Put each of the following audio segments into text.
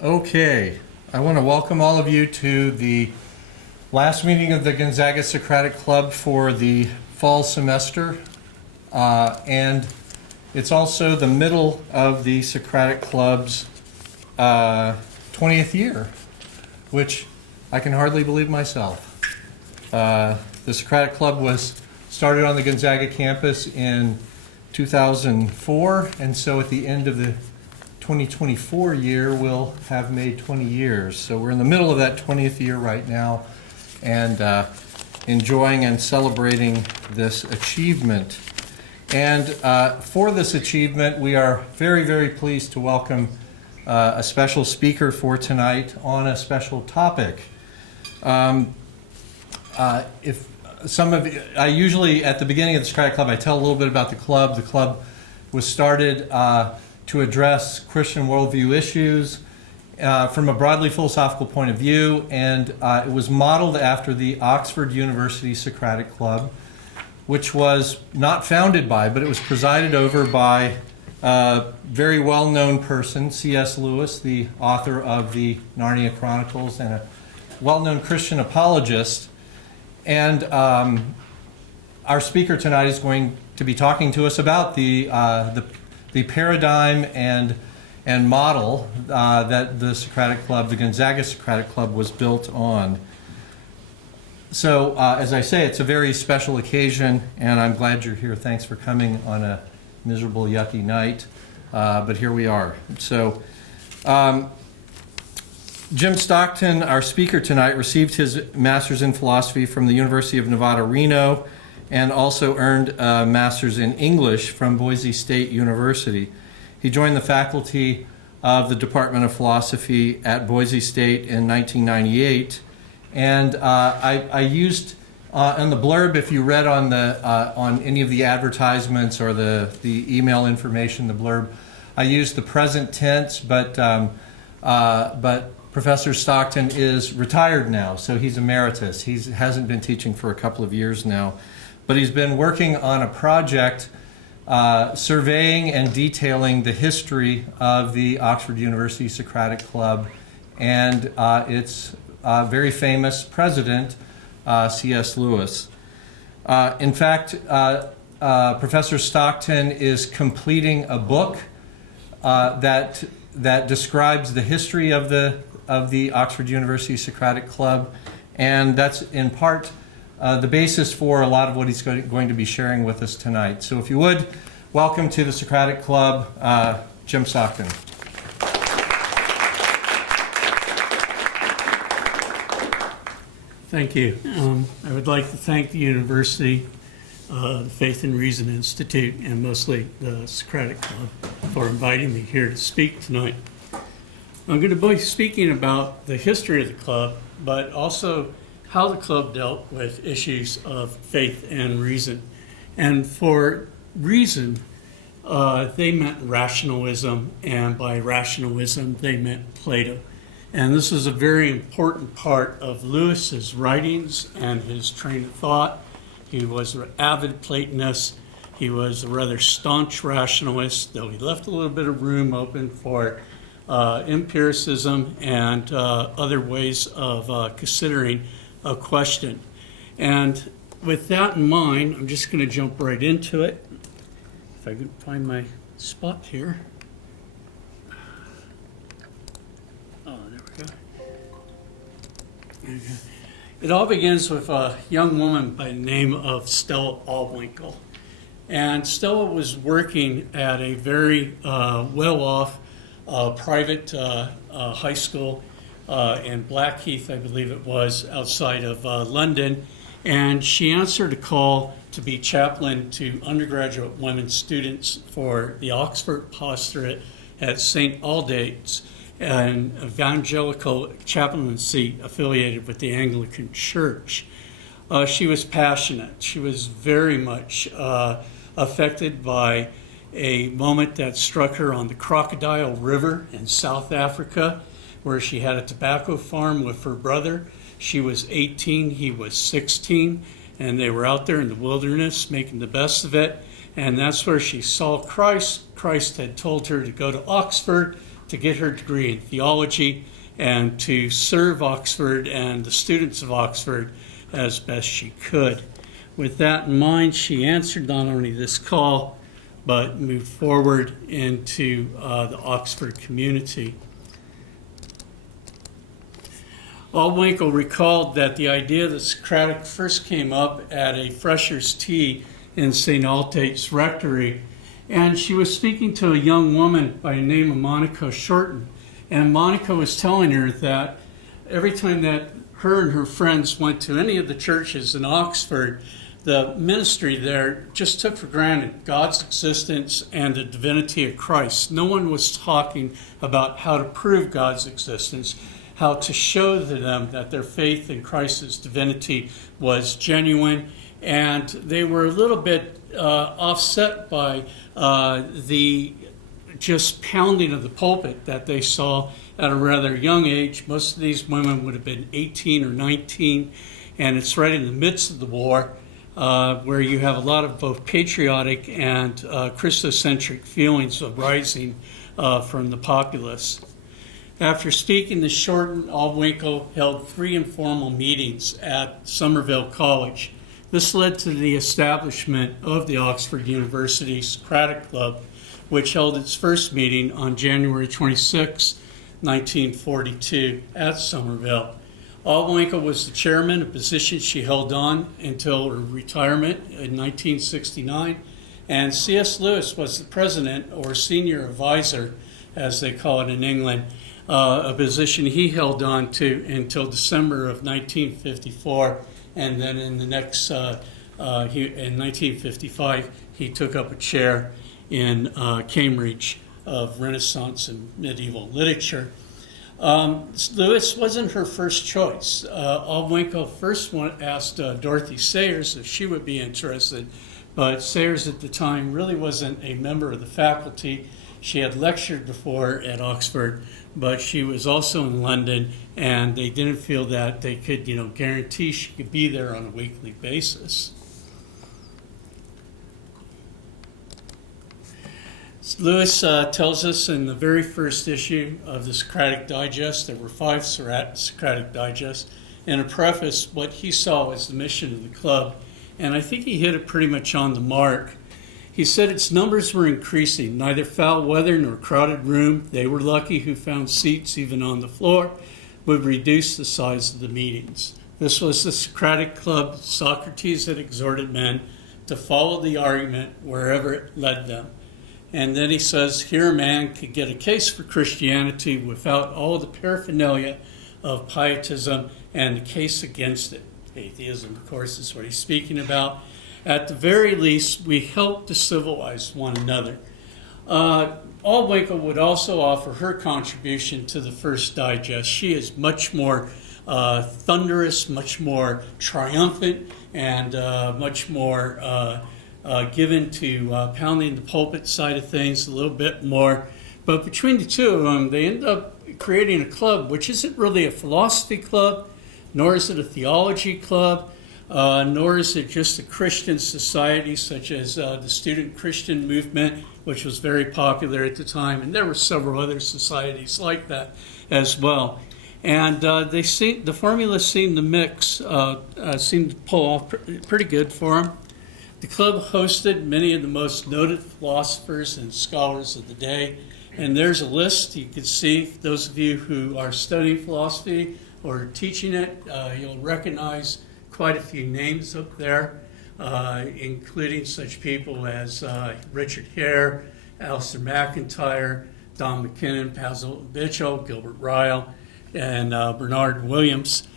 Okay, I want to welcome all of you to the last meeting of the Gonzaga Socratic Club for the fall semester, and it's also the middle of the Socratic Club's 20th year, which I can hardly believe myself. The Socratic Club was started on the Gonzaga campus in 2004, and so at the end of the 2024 year we'll have made 20 years. So we're in the middle of that 20th year right now and enjoying and celebrating this achievement. And for this achievement, we are very, very pleased to welcome a special speaker for tonight on a special topic. If some of you, I usually, at the beginning of the Socratic Club, I tell a little bit about the club. The club was started to address Christian worldview issues from a broadly philosophical point of view, and it was modeled after the Oxford University Socratic Club, which was not founded by, but it was presided over by a very well-known person, C.S. Lewis, the author of the Narnia Chronicles and a well-known Christian apologist. And our speaker tonight is going to be talking to us about the paradigm and model that the Socratic Club, the Gonzaga Socratic Club, was built on. So, as I say, it's a very special occasion, and I'm glad you're here. Thanks for coming on a miserable, yucky night, but here we are. So, Jim Stockton, our speaker tonight, received his master's in philosophy from the University of Nevada, Reno, and also earned a master's in English from Boise State University. He joined the faculty of the Department of Philosophy at Boise State in 1998, and I used on the blurb, if you read on any of the advertisements or the email information, the blurb, I used the present tense, but Professor Stockton is retired now, so he's emeritus. He hasn't been teaching for a couple of years now, but he's been working on a project surveying and detailing the history of the Oxford University Socratic Club and its very famous president, C.S. Lewis. In fact, Professor Stockton is completing a book that describes the history of the Oxford University Socratic Club, and that's in part the basis for a lot of what he's going to be sharing with us tonight. So if you would, welcome to the Socratic Club, Jim Stockton. Thank you. I would like to thank the university, the Faith and Reason Institute, and mostly the Socratic Club for inviting me here to speak tonight. I'm going to be speaking about the history of the club, but also how the club dealt with issues of faith and reason. And for reason, they meant rationalism, and by rationalism, they meant Plato. And this is a very important part of Lewis's writings and his train of thought. He was an avid Platonist. He was a rather staunch rationalist, though he left a little bit of room open for empiricism and other ways of considering a question. And with that in mind, I'm just going to jump right into it. If I can find my spot here. Oh, there we go. Okay. It all begins with a young woman by the name of Stella Allwinkle. And Stella was working at a very well-off private high school in Blackheath, I believe it was, outside of London. And she answered a call to be chaplain to undergraduate women students for the Oxford pastorate at St. Aldate's, an evangelical chaplaincy affiliated with the Anglican Church. She was passionate. She was very much affected by a moment that struck her on the Crocodile River in South Africa, where she had a tobacco farm with her brother. She was 18, he was 16, and they were out there in the wilderness making the best of it. And that's where she saw Christ. Christ had told her to go to Oxford, to get her degree in theology and to serve Oxford and the students of Oxford as best she could. With that in mind, she answered not only this call, but moved forward into the Oxford community. Allwinkle recalled that the idea of the Socratic first came up at a freshers' tea in St. Aldate's Rectory, and she was speaking to a young woman by the name of Monica Shorten, and Monica was telling her that every time that her and her friends went to any of the churches in Oxford, the ministry there just took for granted God's existence and the divinity of Christ. No one was talking about how to prove God's existence, how to show to them that their faith in Christ's divinity was genuine, and they were a little bit offset by the just pounding of the pulpit that they saw at a rather young age. Most of these women would have been 18 or 19, and it's right in the midst of the war, where you have a lot of both patriotic and Christocentric feelings of rising from the populace. After speaking to Shorten, Allwinkle held 3 informal meetings at Somerville College. This led to the establishment of the Oxford University Socratic Club, which held its first meeting on January 26, 1942 at Somerville. Allwinkle was the chairman, a position she held on until her retirement in 1969, and C.S. Lewis was the president, or senior advisor, as they call it in England, a position he held on to until December of 1954, and then in the next, in 1955, he took up a chair in Cambridge of Renaissance and medieval literature. Lewis wasn't her first choice. Allwinkle first asked Dorothy Sayers if she would be interested, but Sayers at the time really wasn't a member of the faculty. She had lectured before at Oxford, but she was also in London, and they didn't feel that they could, guarantee she could be there on a weekly basis. Lewis tells us in the very first issue of the Socratic Digest, there were 5 Socratic Digests, in a preface what he saw as the mission of the club, and I think he hit it pretty much on the mark. He said its numbers were increasing, neither foul weather nor crowded room. They were lucky who found seats even on the floor, would reduce the size of the meetings. This was the Socratic Club. Socrates had exhorted men to follow the argument wherever it led them. And then he says, here a man could get a case for Christianity without all the paraphernalia of pietism and the case against it. Atheism, of course, is what he's speaking about. At the very least, we help to civilize one another. Allwinkle would also offer her contribution to the first digest. She is much more thunderous, much more triumphant, and much more given to pounding the pulpit side of things a little bit more. But between the two of them, they end up creating a club, which isn't really a philosophy club, nor is it a theology club, nor is it just a Christian society such as the Student Christian Movement, which was very popular at the time, and there were several other societies like that as well. And the formula seemed to mix, seemed to pull off pretty good for them. The club hosted many of the most noted philosophers and scholars of the day, and there's a list you can see. Those of you who are studying philosophy or teaching it, you'll recognize quite a few names up there, including such people as Richard Hare, Alasdair MacIntyre, Don MacKinnon, Basil Mitchell, Gilbert Ryle, and Bernard Williams.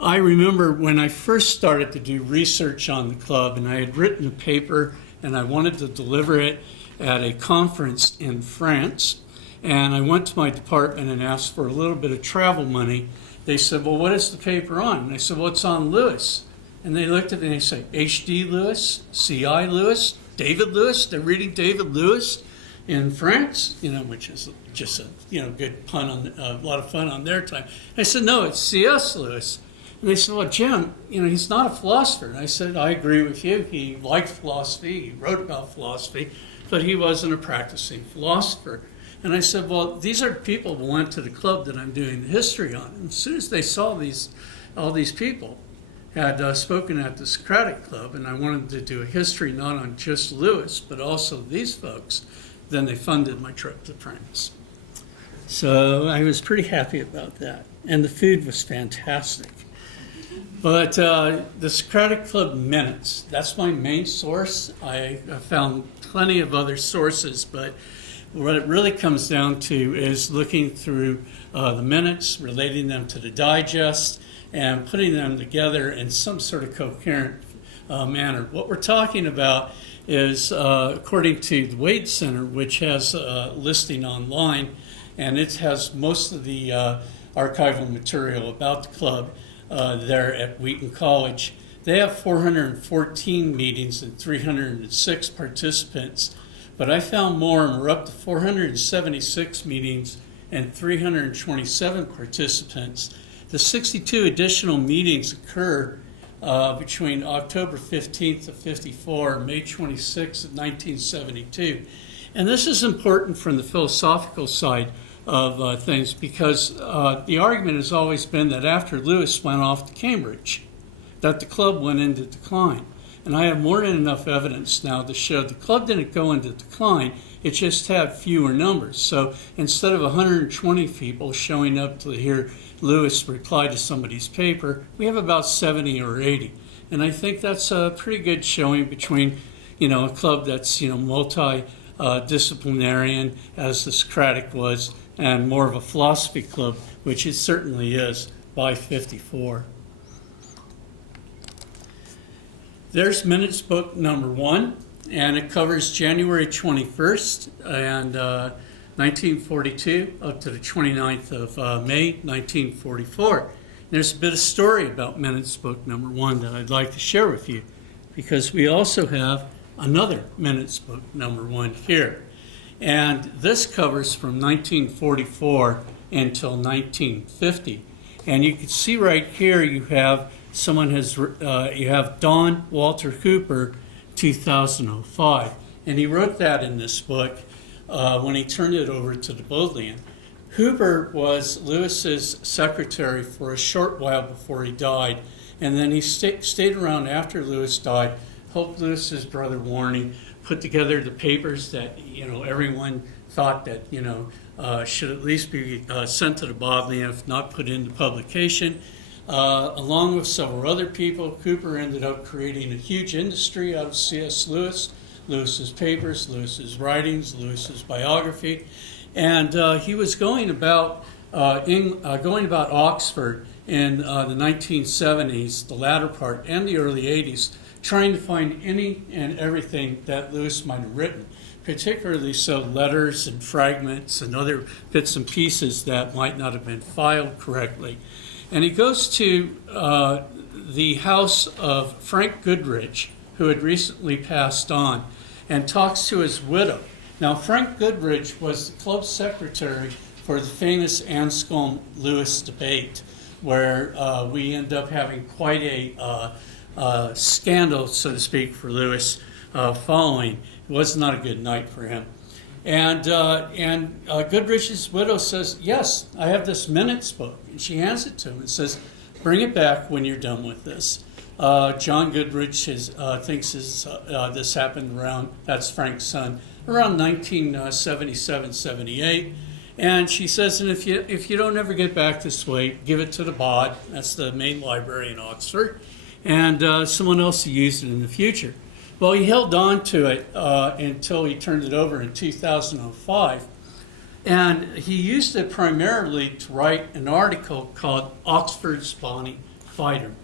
I remember when I first started to do research on the club, and I had written a paper and I wanted to deliver it at a conference in France, and I went to my department and asked for a little bit of travel money. They said, well, what is the paper on? And I said, well, it's on Lewis. And they looked at me and they said, H.D. Lewis, C.I. Lewis, David Lewis. They're reading David Lewis in France, which is just a good pun on a lot of fun on their time. I said, no, it's C.S. Lewis. And they said, well, Jim, he's not a philosopher. And I said, I agree with you. He liked philosophy. He wrote about philosophy, but he wasn't a practicing philosopher. And I said, well, these are people who went to the club that I'm doing the history on. And as soon as they saw all these people had spoken at the Socratic Club, and I wanted to do a history not on just Lewis, but also these folks, then they funded my trip to France. So I was pretty happy about that. And the food was fantastic. But the Socratic Club minutes, that's my main source. I found plenty of other sources, but what it really comes down to is looking through the minutes, relating them to the digest, and putting them together in some sort of coherent manner. What we're talking about is, according to the Wade Center, which has a listing online, and it has most of the archival material about the club there at Wheaton College. They have 414 meetings and 306 participants, but I found more, and we're up to 476 meetings and 327 participants. The 62 additional meetings occur between October 15th of 54 and May 26th of 1972. And this is important from the philosophical side of things, because the argument has always been that after Lewis went off to Cambridge, that the club went into decline. And I have more than enough evidence now to show the club didn't go into decline, it just had fewer numbers. So instead of 120 people showing up to hear Lewis reply to somebody's paper, we have about 70 or 80. And I think that's a pretty good showing between, a club that's, multi-disciplinarian, as the Socratic was, and more of a philosophy club, which it certainly is by 54. There's minutes book number 1, and it covers January 21st and 1942 up to the 29th of May 1944. There's a bit of story about minutes book number 1 that I'd like to share with you, because we also have another minutes book number 1 here. And this covers from 1944 until 1950. And you can see right here you have you have Don Walter Hooper, 2005. And he wrote that in this book when he turned it over to the Bodleian. Hooper was Lewis's secretary for a short while before he died, and then he stayed around after Lewis died, helped Lewis's brother Warney put together the papers that everyone thought that should at least be sent to the Bodleian, if not put into publication. Along with several other people, Cooper ended up creating a huge industry out of C.S. Lewis, Lewis's papers, Lewis's writings, Lewis's biography, and he was going about Oxford in the 1970s, the latter part, and the early 80s, trying to find any and everything that Lewis might have written, particularly so letters and fragments and other bits and pieces that might not have been filed correctly. And he goes to the house of Frank Goodrich, who had recently passed on, and talks to his widow. Now, Frank Goodrich was the club secretary for the famous Anscombe Lewis debate, where we end up having quite a scandal, so to speak, for Lewis following. It was not a good night for him. And Goodrich's widow says, yes, I have this minutes book. And she hands it to him and says, bring it back when you're done with this. John Goodrich thinks this happened around, that's Frank's son, around 1977-78. And she says, and if you don't ever get back this way, give it to the Bod, that's the main library in Oxford, and someone else will use it in the future. Well, he held on to it until he turned it over in 2005. And he used it primarily to write an article called Oxford's Bonnie Fighter.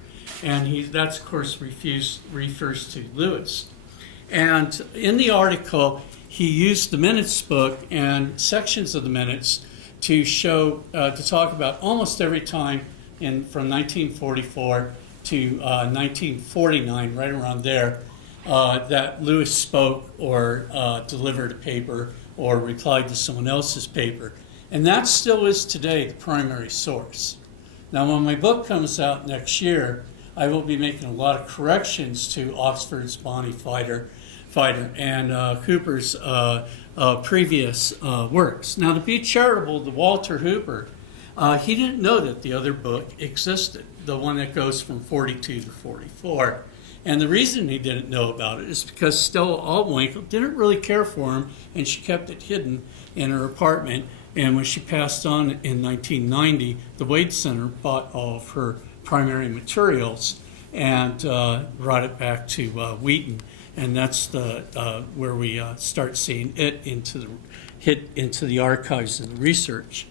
And that's, of course, refers to Lewis. And in the article, he used the minutes book and sections of the minutes to talk about almost every time from 1944 to 1949, right around there, that Lewis spoke or delivered a paper or replied to someone else's paper. And that still is today the primary source. Now, when my book comes out next year, I will be making a lot of corrections to Oxford's Bonnie Fighter and Hooper's previous works. Now, to be charitable to Walter Hooper, he didn't know that the other book existed, the one that goes from 42 to 44. And the reason he didn't know about it is because Stella Albwinkle didn't really care for him, and she kept it hidden in her apartment. And when she passed on in 1990, the Wade Center bought all of her primary materials and brought it back to Wheaton. And that's where we start seeing it hit into the archives and the research.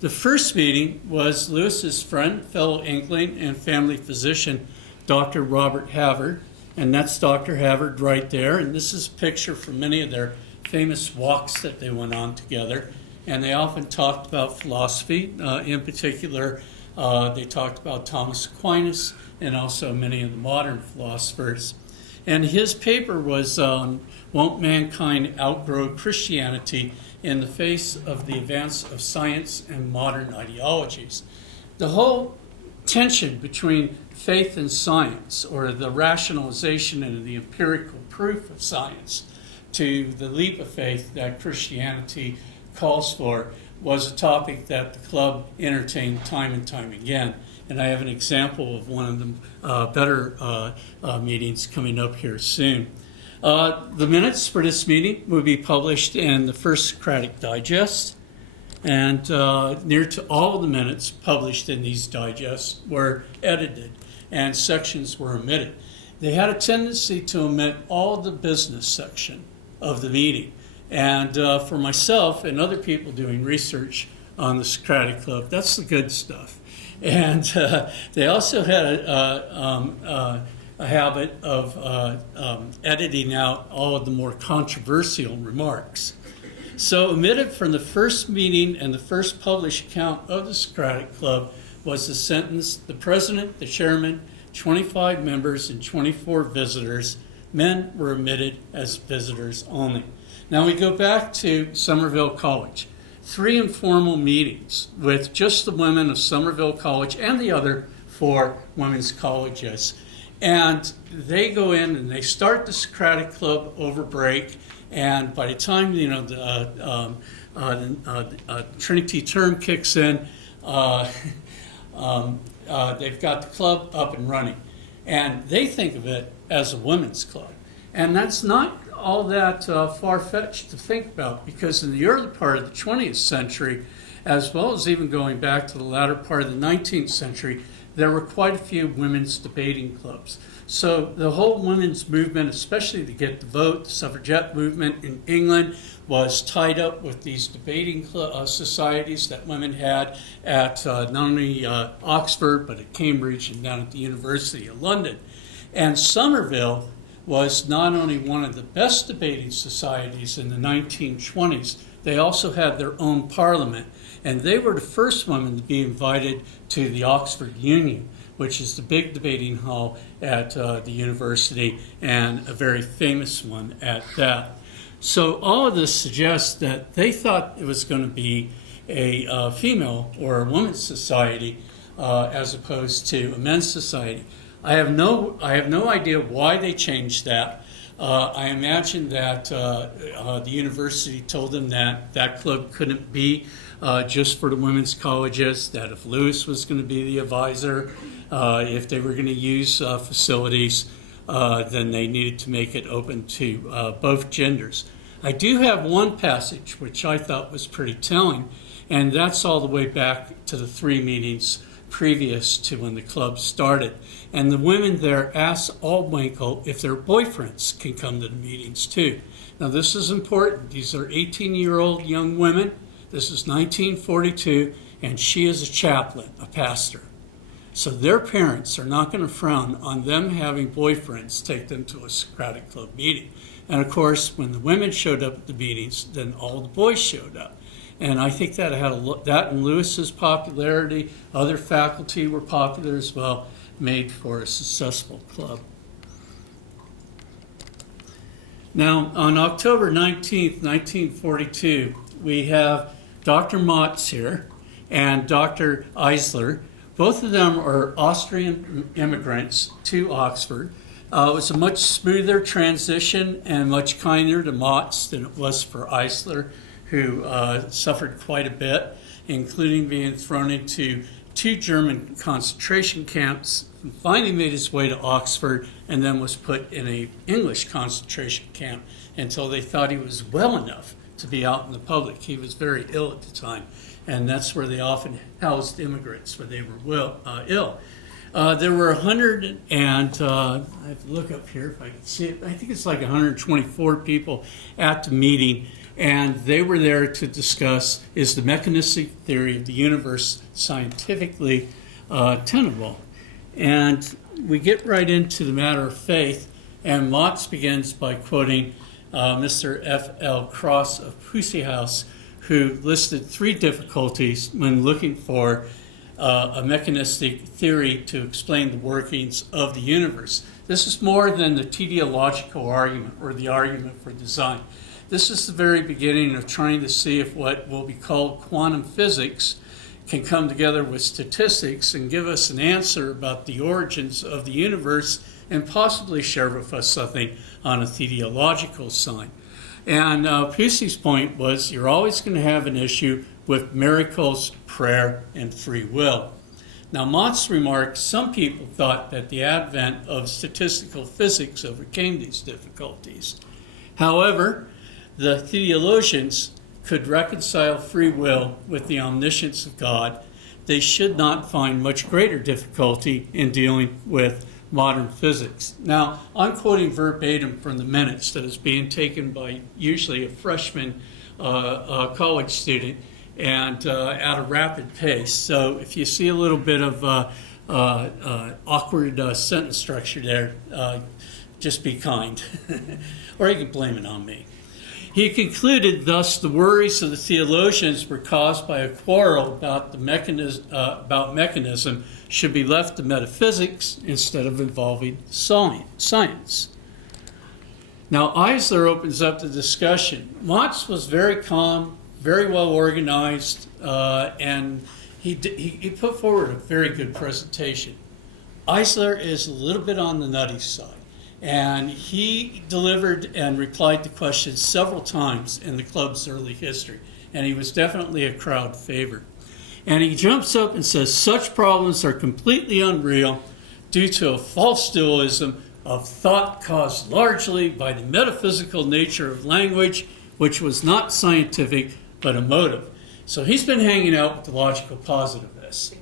The first meeting was Lewis's friend, fellow Inkling, and family physician, Dr. Robert Havard, and that's Dr. Havard right there. And this is a picture from many of their famous walks that they went on together. And they often talked about philosophy. In particular, they talked about Thomas Aquinas and also many of the modern philosophers. And his paper was Won't Mankind Outgrow Christianity in the Face of the Advance of Science and Modern Ideologies? The whole tension between faith and science, or the rationalization and the empirical proof of science, to the leap of faith that Christianity calls for, was a topic that the club entertained time and time again. And I have an example of one of the better meetings coming up here soon. The minutes for this meeting will be published in the first Socratic Digest, and near to all of the minutes published in these digests were edited and sections were omitted. They had a tendency to omit all the business section of the meeting. And for myself and other people doing research on the Socratic Club, that's the good stuff. And they also had a habit of editing out all of the more controversial remarks. So omitted from the first meeting and the first published account of the Socratic Club was the sentence, the president, the chairman, 25 members, and 24 visitors. Men were omitted as visitors only. Now we go back to Somerville College. 3 informal meetings with just the women of Somerville College and the other 4 women's colleges. And they go in and they start the Socratic Club over break. And by the time the Trinity term kicks in, they've got the club up and running. And they think of it as a women's club. And that's not all that far-fetched to think about, because in the early part of the 20th century, as well as even going back to the latter part of the 19th century, there were quite a few women's debating clubs. So the whole women's movement, especially to get the vote, the suffragette movement in England, was tied up with these debating societies that women had at not only Oxford, but at Cambridge and down at the University of London. And Somerville was not only one of the best debating societies in the 1920s, they also had their own parliament. And they were the first women to be invited to the Oxford Union, which is the big debating hall at the university, and a very famous one at that. So all of this suggests that they thought it was going to be a female or a women's society as opposed to a men's society. I have no idea why they changed that. I imagine that the university told them that that club couldn't be just for the women's colleges, that if Lewis was going to be the advisor, if they were going to use facilities, then they needed to make it open to both genders. I do have one passage which I thought was pretty telling, and that's all the way back to the 3 meetings previous to when the club started. And the women there asked Albwinkle if their boyfriends can come to the meetings too. Now this is important. These are 18-year-old young women. This is 1942, and she is a chaplain, a pastor. So their parents are not going to frown on them having boyfriends take them to a Socratic Club meeting. And of course, when the women showed up at the meetings, then all the boys showed up. And I think that had that and Lewis's popularity, other faculty were popular as well, made for a successful club. Now, on October 19th, 1942, we have Dr. Motz here and Dr. Eisler, Both of them are Austrian immigrants to Oxford. It was a much smoother transition and much kinder to Motz than it was for Eisler, who suffered quite a bit, including being thrown into 2 German concentration camps, and finally made his way to Oxford, and then was put in an English concentration camp until they thought he was well enough to be out in the public. He was very ill at the time, and that's where they often housed immigrants when they were ill. There were 100 and, I have to look up here if I can see it, I think it's like 124 people at the meeting, and they were there to discuss, is the mechanistic theory of the universe scientifically tenable? And we get right into the matter of faith, and Motz begins by quoting Mr. F.L. Cross of Pusey House, who listed 3 difficulties when looking for a mechanistic theory to explain the workings of the universe. This is more than the teleological argument or the argument for design. This is the very beginning of trying to see if what will be called quantum physics can come together with statistics and give us an answer about the origins of the universe and possibly share with us something on a teleological side. And Pusey's point was you're always going to have an issue with miracles, prayer, and free will. Now, Mott's remarked some people thought that the advent of statistical physics overcame these difficulties. However, the theologians could reconcile free will with the omniscience of God. They should not find much greater difficulty in dealing with modern physics. Now, I'm quoting verbatim from the minutes that is being taken by usually a freshman college student, and at a rapid pace. So if you see a little bit of awkward sentence structure there, just be kind. Or you can blame it on me. He concluded, thus, the worries of the theologians were caused by a quarrel about the mechanism should be left to metaphysics instead of involving science. Now, Eisler opens up the discussion. Motz was very calm, very well organized, and he put forward a very good presentation. Eisler is a little bit on the nutty side, and he delivered and replied to questions several times in the club's early history, and he was definitely a crowd favorite. And he jumps up and says, such problems are completely unreal due to a false dualism of thought caused largely by the metaphysical nature of language, which was not scientific, but emotive. So he's been hanging out with the logical positivists.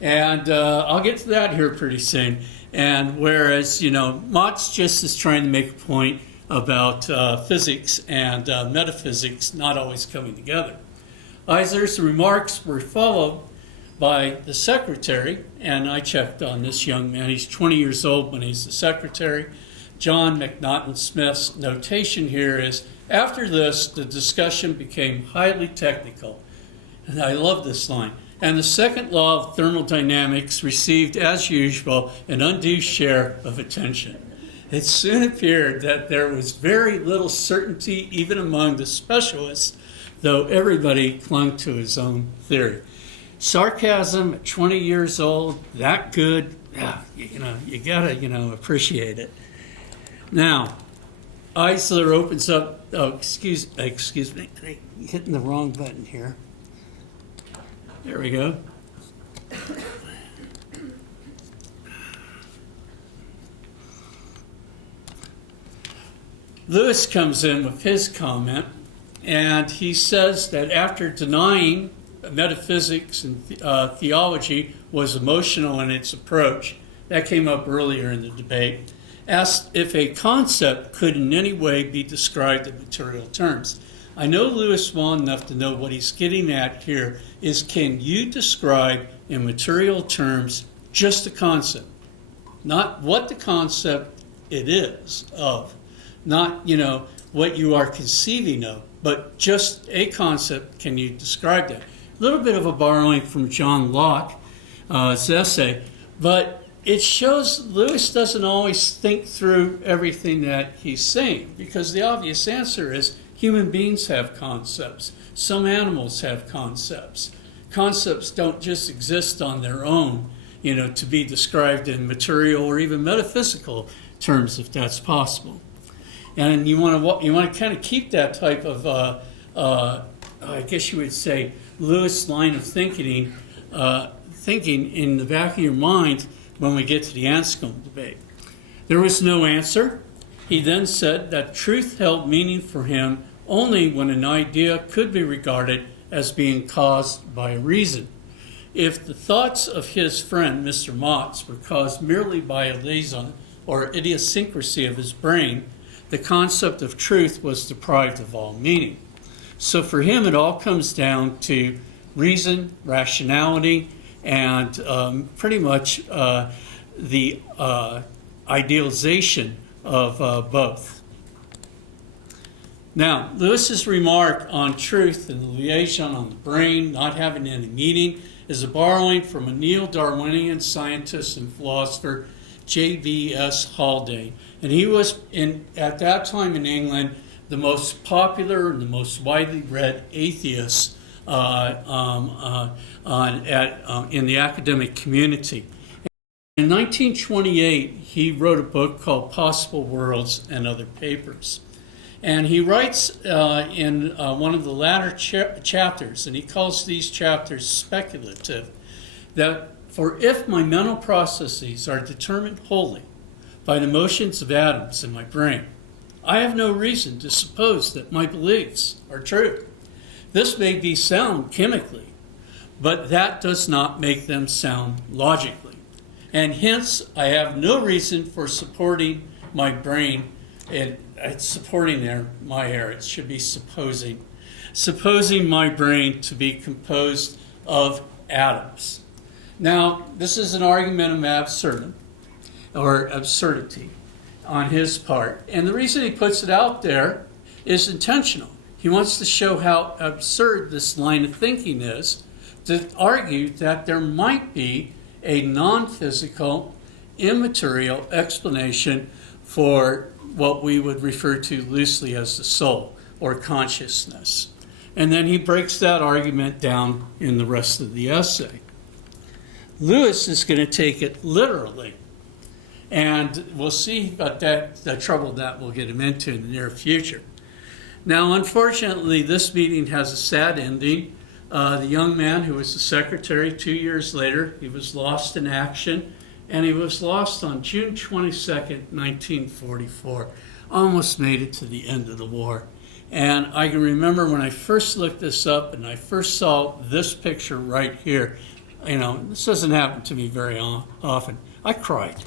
And I'll get to that here pretty soon. And whereas, Motz just is trying to make a point about physics and metaphysics not always coming together. Eisler's remarks were followed by the secretary, and I checked on this young man. He's 20 years old when he's the secretary. John McNaughton Smith's notation here is, after this, the discussion became highly technical. And I love this line. And the second law of thermodynamics received, as usual, an undue share of attention. It soon appeared that there was very little certainty even among the specialists, though everybody clung to his own theory. Sarcasm at 20 years old, that good, you gotta, appreciate it. Now, Eisler opens up, excuse me, I'm hitting the wrong button here. There we go. Lewis comes in with his comment, and he says that after denying metaphysics and theology was emotional in its approach, that came up earlier in the debate, asked if a concept could in any way be described in material terms. I know Lewis well enough to know what he's getting at here is, can you describe in material terms just the concept? Not what the concept it is of, not, what you are conceiving of, but just a concept, can you describe that? A little bit of a borrowing from John Locke's essay, but it shows Lewis doesn't always think through everything that he's saying, because the obvious answer is human beings have concepts. Some animals have concepts. Concepts don't just exist on their own. to be described in material or even metaphysical terms, if that's possible. And you want to kind of keep that type of, I guess you would say, Lewis line of thinking in the back of your mind when we get to the Anscombe debate. There was no answer. He then said that truth held meaning for him only when an idea could be regarded as being caused by reason. If the thoughts of his friend, Mr. Mott's, were caused merely by a liaison or idiosyncrasy of his brain, the concept of truth was deprived of all meaning. So for him, it all comes down to reason, rationality, and pretty much the idealization of both. Now, Lewis's remark on truth and the liaison on the brain not having any meaning is a borrowing from a neo-Darwinian scientist and philosopher, J.B.S. Haldane. And he was, at that time in England, the most popular and the most widely read atheist in the academic community. In 1928, he wrote a book called Possible Worlds and Other Papers. And he writes in one of the latter chapters, and he calls these chapters speculative, that for if my mental processes are determined wholly by the motions of atoms in my brain, I have no reason to suppose that my beliefs are true. This may be sound chemically, but that does not make them sound logically. And hence, I have no reason for supporting my brain, and it's supporting there, my error, it should be supposing my brain to be composed of atoms. Now, this is an argument of absurdum, or absurdity on his part. And the reason he puts it out there is intentional. He wants to show how absurd this line of thinking is, to argue that there might be a non-physical, immaterial explanation for what we would refer to loosely as the soul or consciousness. And then he breaks that argument down in the rest of the essay. Lewis is going to take it literally. And we'll see about the trouble that will get him into in the near future. Now, unfortunately, this meeting has a sad ending. The young man who was the secretary 2 years later, he was lost in action, and he was lost on June 22nd, 1944. Almost made it to the end of the war. And I can remember when I first looked this up and I first saw this picture right here. This doesn't happen to me very often. I cried.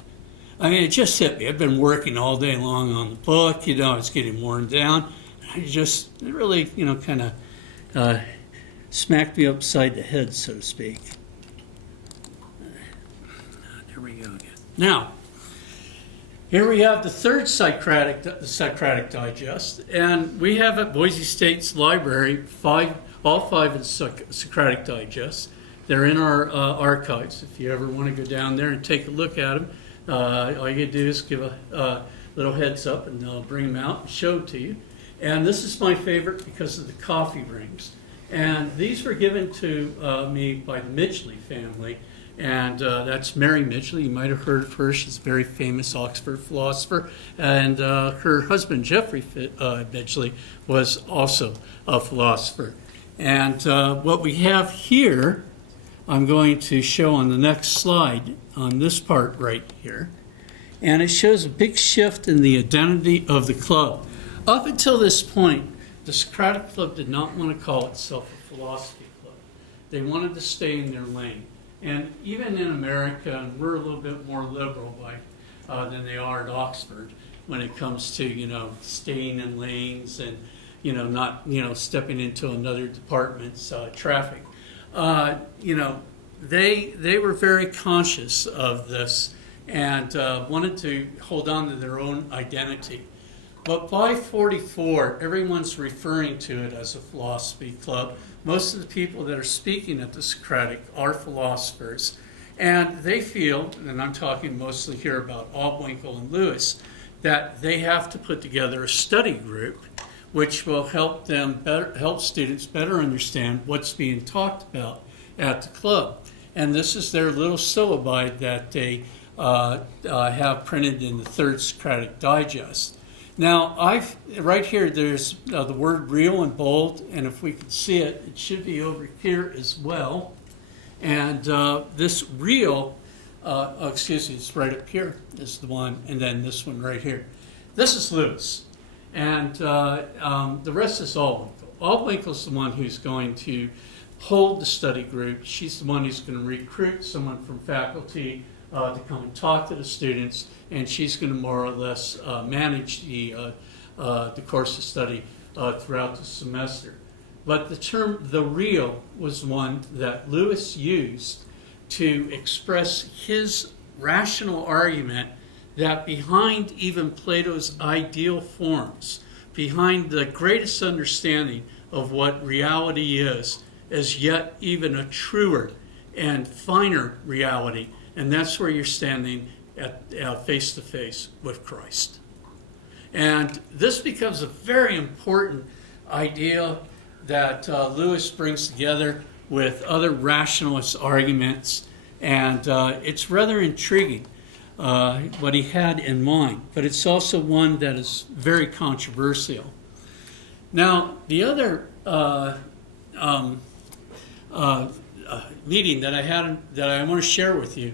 I mean, it just hit me. I've been working all day long on the book. I was getting worn down. It really, kind of smacked me upside the head, so to speak. There we go again. Now, here we have the third Socratic Digest, and we have at Boise State's library all five of the Socratic Digests. They're in our archives. If you ever want to go down there and take a look at them, all you do is give a little heads up, and they'll bring them out and show them to you. And this is my favorite because of the coffee rings. And these were given to me by the Midgley family. And that's Mary Midgley. You might have heard of her. She's a very famous Oxford philosopher. And her husband, Geoffrey Midgley, was also a philosopher. And what we have here, I'm going to show on the next slide, on this part right here. And it shows a big shift in the identity of the club. Up until this point, the Socratic Club did not want to call itself a philosophy club. They wanted to stay in their lane. And even in America, and we're a little bit more liberal than they are at Oxford when it comes to, staying in lanes and, not, stepping into another department's traffic. They were very conscious of this and wanted to hold on to their own identity. But by 44, everyone's referring to it as a philosophy club. Most of the people that are speaking at the Socratic are philosophers. And they feel, and I'm talking mostly here about Albwinkle and Lewis, that they have to put together a study group which will help students better understand what's being talked about at the club. And this is their little syllabi that they have printed in the Third Socratic Digest. Now, right here, there's the word real in bold, and if we could see it, it should be over here as well. And this real, excuse me, it's right up here is the one, and then this one right here. This is Lewis, and the rest is Allwinkle. Allwinkle's the one who's going to hold the study group. She's the one who's going to recruit someone from faculty to come and talk to the students, and she's going to more or less manage the course of study throughout the semester. But the term "the real" was one that Lewis used to express his rational argument that behind even Plato's ideal forms, behind the greatest understanding of what reality is yet even a truer and finer reality, and that's where you're standing at face to face with Christ. And this becomes a very important idea that Lewis brings together with other rationalist arguments, and it's rather intriguing what he had in mind, but it's also one that is very controversial. Now, the other meeting that I had that I want to share with you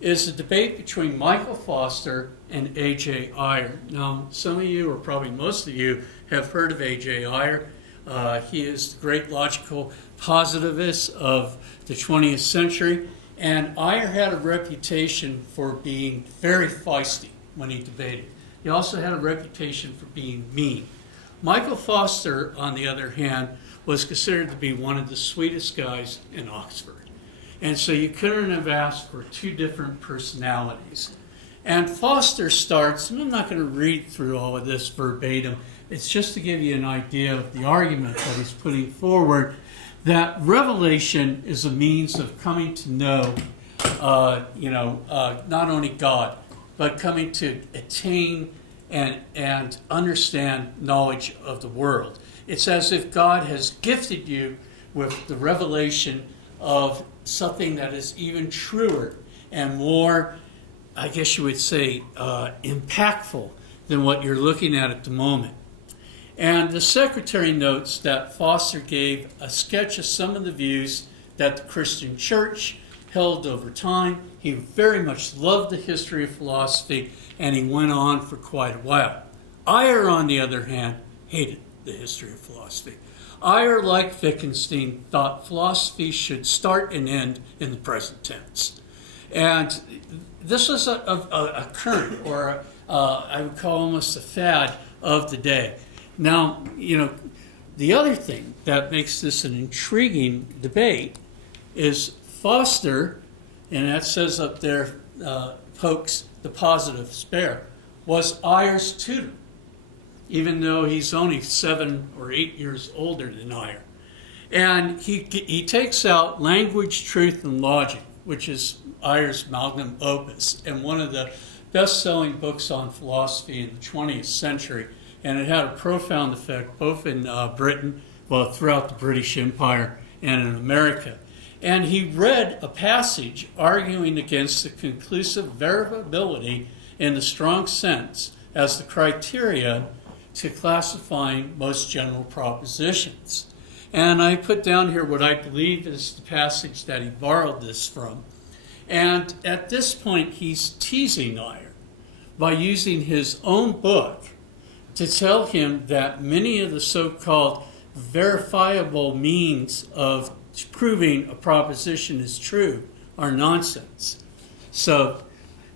is a debate between Michael Foster and A.J. Ayer. Now, some of you, or probably most of you, have heard of A.J. Ayer. He is the great logical positivist of the 20th century, and Ayer had a reputation for being very feisty when he debated. He also had a reputation for being mean. Michael Foster, on the other hand, was considered to be one of the sweetest guys in Oxford. And so you couldn't have asked for two different personalities. And Foster starts, and I'm not going to read through all of this verbatim, it's just to give you an idea of the argument that he's putting forward, that revelation is a means of coming to know, not only God, but coming to attain and understand knowledge of the world. It's as if God has gifted you with the revelation of something that is even truer and more, I guess you would say, impactful than what you're looking at the moment. And the secretary notes that Foster gave a sketch of some of the views that the Christian church held over time. He very much loved the history of philosophy, and he went on for quite a while. Ayer, on the other hand, hated the history of philosophy. Ayer, like Wittgenstein, thought philosophy should start and end in the present tense. And this was a current, or I would call almost a fad of the day. Now, the other thing that makes this an intriguing debate is Foster, and that says up there, pokes the positive spare, was Ayer's tutor, even though he's only 7 or 8 years older than Ayer. And he takes out Language, Truth, and Logic, which is Ayer's magnum opus, and one of the best-selling books on philosophy in the 20th century. And it had a profound effect both in Britain, well, throughout the British Empire, and in America. And he read a passage arguing against the conclusive verifiability in the strong sense as the criteria to classifying most general propositions. And I put down here what I believe is the passage that he borrowed this from. And at this point, he's teasing Ayer by using his own book to tell him that many of the so-called verifiable means of proving a proposition is true are nonsense. So,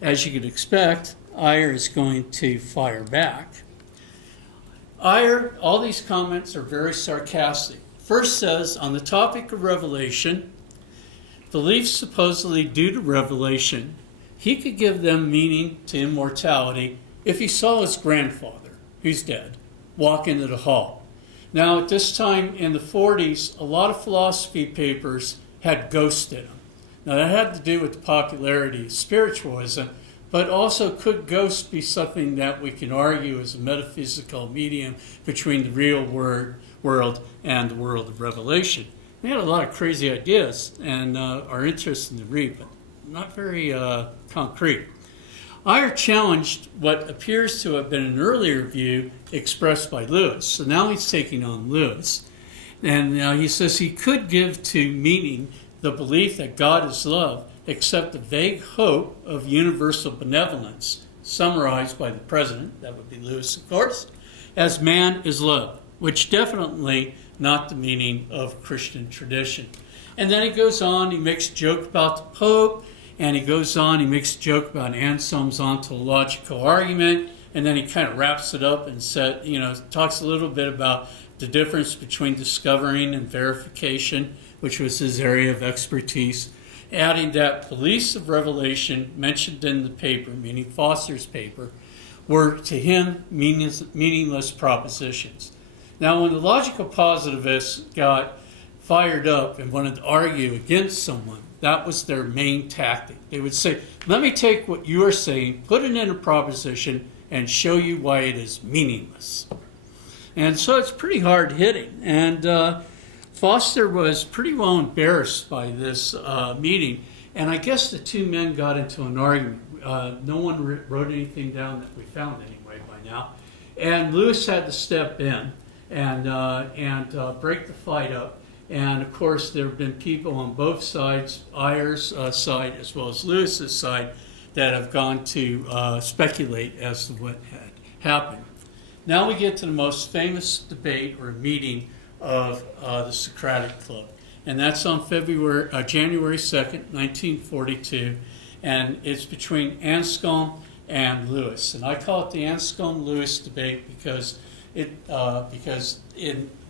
as you could expect, Ayer is going to fire back. Ayer, all these comments are very sarcastic. First says, on the topic of revelation, beliefs supposedly due to revelation, he could give them meaning to immortality if he saw his grandfather, who's dead, walk into the hall. Now, at this time in the 40s, a lot of philosophy papers had ghosts in them. Now, that had to do with the popularity of spiritualism, but also could ghosts be something that we can argue is a metaphysical medium between the real world and the world of revelation? He had a lot of crazy ideas and are interesting to read, but not very concrete. Ayer challenged what appears to have been an earlier view expressed by Lewis. So now he's taking on Lewis. And he says he could give to meaning the belief that God is love, except the vague hope of universal benevolence, summarized by the president, that would be Lewis, of course, as man is love, which definitely not the meaning of Christian tradition. And then he goes on, he makes a joke about the Pope, and he goes on, he makes a joke about Anscombe's ontological argument, and then he kind of wraps it up and talks a little bit about the difference between discovering and verification, which was his area of expertise, adding that beliefs of revelation mentioned in the paper, meaning Foster's paper, were to him meaningless propositions. Now, when the logical positivists got fired up and wanted to argue against someone, that was their main tactic. They would say, let me take what you are saying, put it in a proposition, and show you why it is meaningless. And so it's pretty hard hitting. And Foster was pretty well embarrassed by this meeting. And I guess the two men got into an argument. No one wrote anything down that we found anyway by now. And Lewis had to step in and break the fight up. And of course, there have been people on both sides, Ayer's side as well as Lewis's side, that have gone to speculate as to what had happened. Now we get to the most famous debate or meeting of the Socratic Club. And that's on January 2nd, 1942. And it's between Anscombe and Lewis. And I call it the Anscombe-Lewis debate because in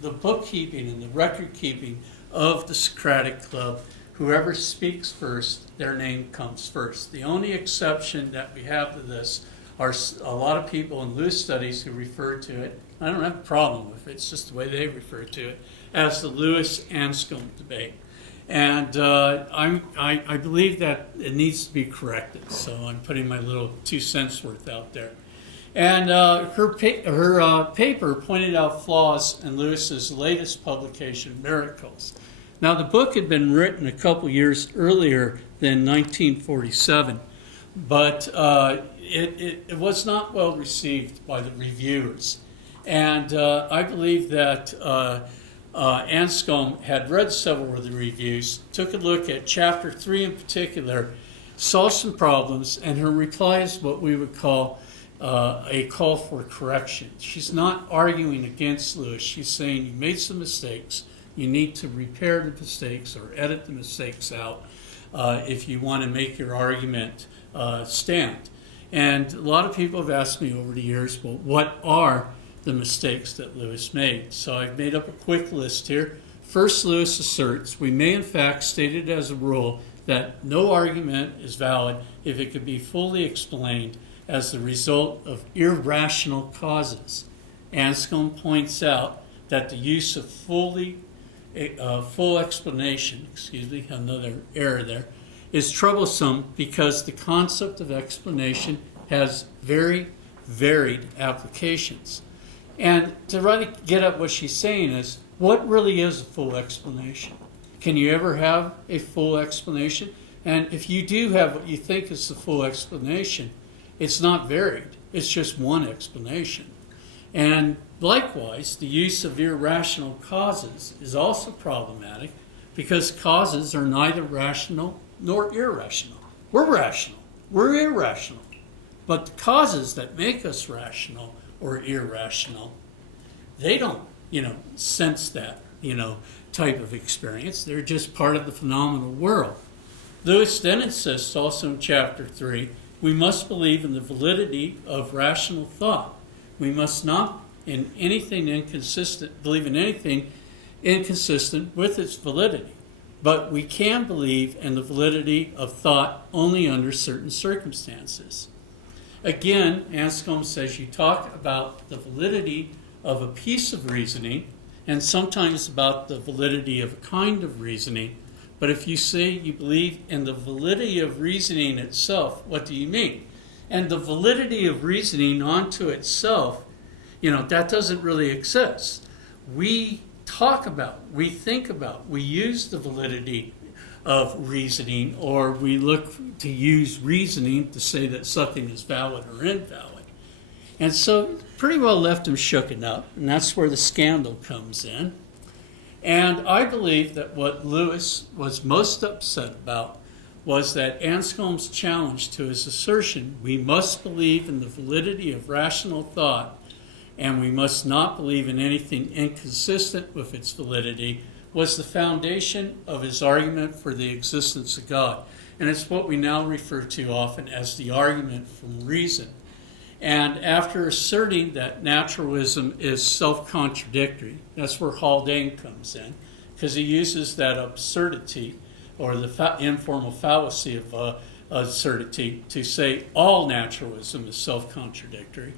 the bookkeeping and the record keeping of the Socratic Club, whoever speaks first, their name comes first. The only exception that we have to this are a lot of people in Lewis studies who refer to it, I don't have a problem with it, it's just the way they refer to it, as the Lewis-Anscombe debate. And I believe that it needs to be corrected, so I'm putting my little 2 cents worth out there. And her paper pointed out flaws in Lewis's latest publication, Miracles. Now, the book had been written a couple years earlier than 1947, but it was not well received by the reviewers. And I believe that Anscombe had read several of the reviews, took a look at chapter 3 in particular, saw some problems, and her reply is what we would call a call for correction. She's not arguing against Lewis. She's saying you made some mistakes. You need to repair the mistakes or edit the mistakes out if you want to make your argument stand. And a lot of people have asked me over the years, well, what are the mistakes that Lewis made? So I've made up a quick list here. First, Lewis asserts, we may in fact state it as a rule that no argument is valid if it could be fully explained as the result of irrational causes. Anscombe points out that the use of full explanation, another error there, is troublesome because the concept of explanation has very varied applications. And to really get at what she's saying is, what really is a full explanation? Can you ever have a full explanation? And if you do have what you think is the full explanation, it's not varied. It's just one explanation. And likewise, the use of irrational causes is also problematic because causes are neither rational nor irrational. We're rational. We're irrational. But the causes that make us rational or irrational, they don't, sense that, type of experience. They're just part of the phenomenal world. Lewis then insists also in chapter 3, we must believe in the validity of rational thought. We must not believe in anything inconsistent with its validity. But we can believe in the validity of thought only under certain circumstances. Again, Anscombe says you talk about the validity of a piece of reasoning and sometimes about the validity of a kind of reasoning. But if you say you believe in the validity of reasoning itself, what do you mean? And the validity of reasoning onto itself, that doesn't really exist. We talk about, we think about, we use the validity of reasoning, or we look to use reasoning to say that something is valid or invalid. And so pretty well left him shooken up, and that's where the scandal comes in. And I believe that what Lewis was most upset about was that Anscombe's challenge to his assertion, we must believe in the validity of rational thought, and we must not believe in anything inconsistent with its validity, was the foundation of his argument for the existence of God. And it's what we now refer to often as the argument from reason. And after asserting that naturalism is self-contradictory, that's where Haldane comes in, because he uses that absurdity or the informal fallacy of absurdity to say all naturalism is self-contradictory.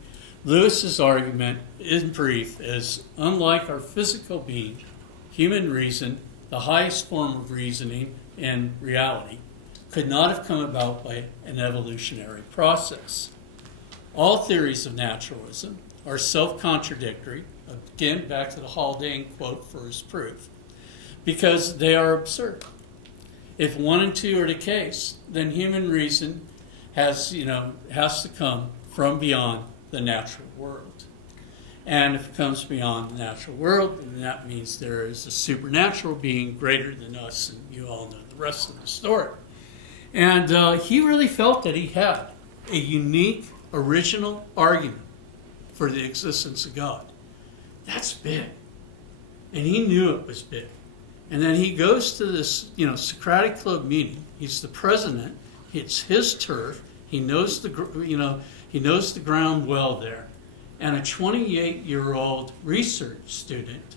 Lewis's argument, in brief, is unlike our physical being, human reason, the highest form of reasoning in reality, could not have come about by an evolutionary process. All theories of naturalism are self-contradictory, again back to the Haldane quote for his proof, because they are absurd. If 1 and 2 are the case, then human reason has to come from beyond the natural world. And if it comes beyond the natural world, then that means there is a supernatural being greater than us, and you all know the rest of the story. And he really felt that he had a unique, original argument for the existence of God. That's big. And he knew it was big. And then he goes to this, Socratic Club meeting. He's the president. It's his turf. He knows the ground well there. And a 28-year-old research student,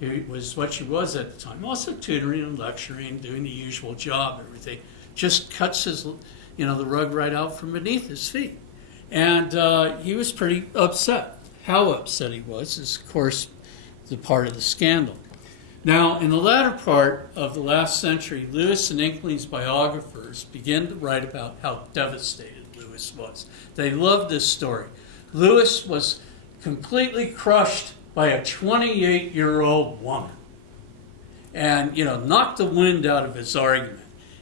who was what she was at the time, also tutoring and lecturing, doing the usual job, everything, just cuts his, the rug right out from beneath his feet. And he was pretty upset. How upset he was is, of course, the part of the scandal. Now, in the latter part of the last century, Lewis and Inkling's biographers began to write about how devastated Lewis was. They loved this story. Lewis was completely crushed by a 28-year-old woman and, knocked the wind out of his argument.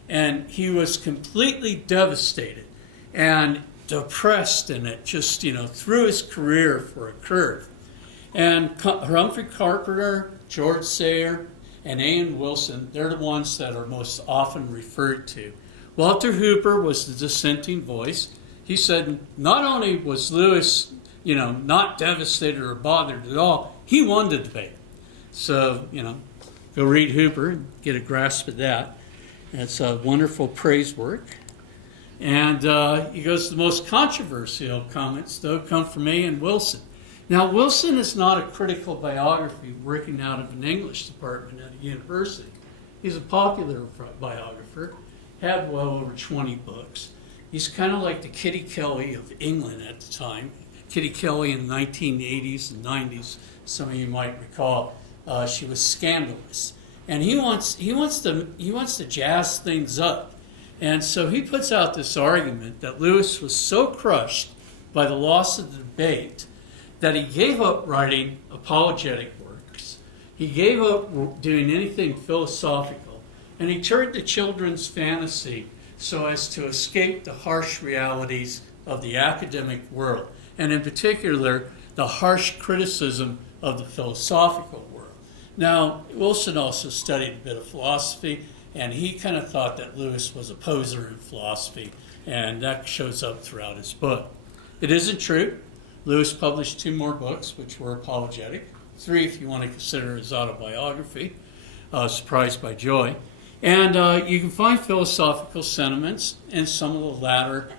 And he was completely devastated and depressed, and it just, threw his career for a curve. And Humphrey Carpenter, George Sayer, and Ian Wilson, they're the ones that are most often referred to. Walter Hooper was the dissenting voice. He said not only was Lewis, not devastated or bothered at all, he won the debate. So, go read Hooper and get a grasp of that. It's a wonderful praise work. And he goes, the most controversial comments, though, come from Ian Wilson. Now, Wilson is not a critical biography working out of an English department at a university. He's a popular biographer, had well over 20 books. He's kind of like the Kitty Kelly of England at the time. Kitty Kelly in the 1980s and 90s, some of you might recall, she was scandalous. And he wants to jazz things up. And so he puts out this argument that Lewis was so crushed by the loss of the debate that he gave up writing apologetic works. He gave up doing anything philosophical, and he turned to children's fantasy so as to escape the harsh realities of the academic world, and in particular, the harsh criticism of the philosophical world. Now, Wilson also studied a bit of philosophy, and he kind of thought that Lewis was a poser in philosophy, and that shows up throughout his book. It isn't true. Lewis published 2 more books, which were apologetic. 3, if you want to consider his autobiography, Surprised by Joy. And you can find philosophical sentiments in some of the latter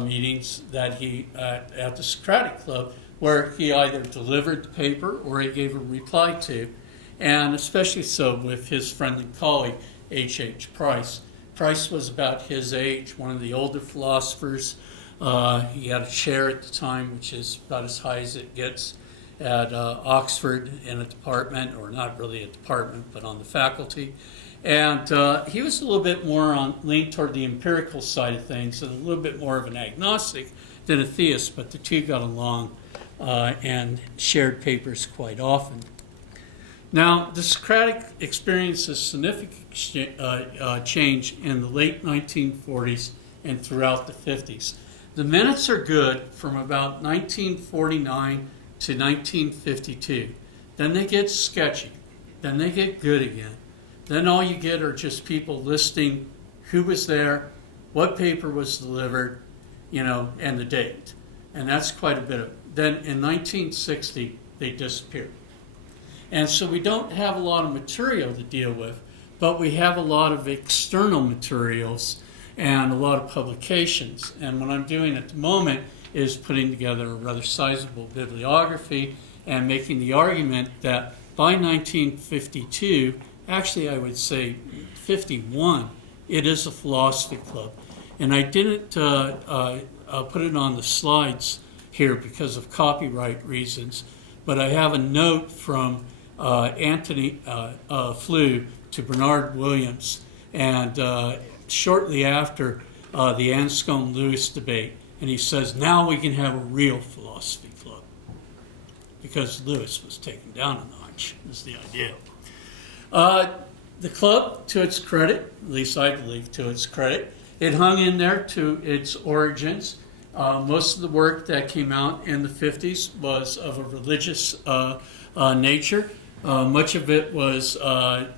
meetings that he at the Socratic Club, where he either delivered the paper or he gave a reply to, and especially so with his friend and colleague, H.H. Price. Price was about his age, one of the older philosophers. He had a chair at the time, which is about as high as it gets at Oxford in a department, or not really a department, but on the faculty. And he was a little bit more leaned toward the empirical side of things, and a little bit more of an agnostic than a theist, but the two got along and shared papers quite often. Now, the Socratic experienced a significant change in the late 1940s and throughout the 50s. The minutes are good from about 1949 to 1952. Then they get sketchy. Then they get good again. Then all you get are just people listing who was there, what paper was delivered, and the date. And that's quite a bit of it. Then in 1960, they disappeared. And so we don't have a lot of material to deal with, but we have a lot of external materials and a lot of publications. And what I'm doing at the moment is putting together a rather sizable bibliography and making the argument that by 1952, actually I would say 51, it is a philosophy club. And I didn't put it on the slides here because of copyright reasons, but I have a note from Anthony Flew to Bernard Williams, and shortly after the Anscombe Lewis debate, and he says, now we can have a real philosophy club, because Lewis was taken down a notch, is the idea. The club, to its credit, at least I believe to its credit, it hung in there to its origins. Most of the work that came out in the 50s was of a religious nature. Much of it was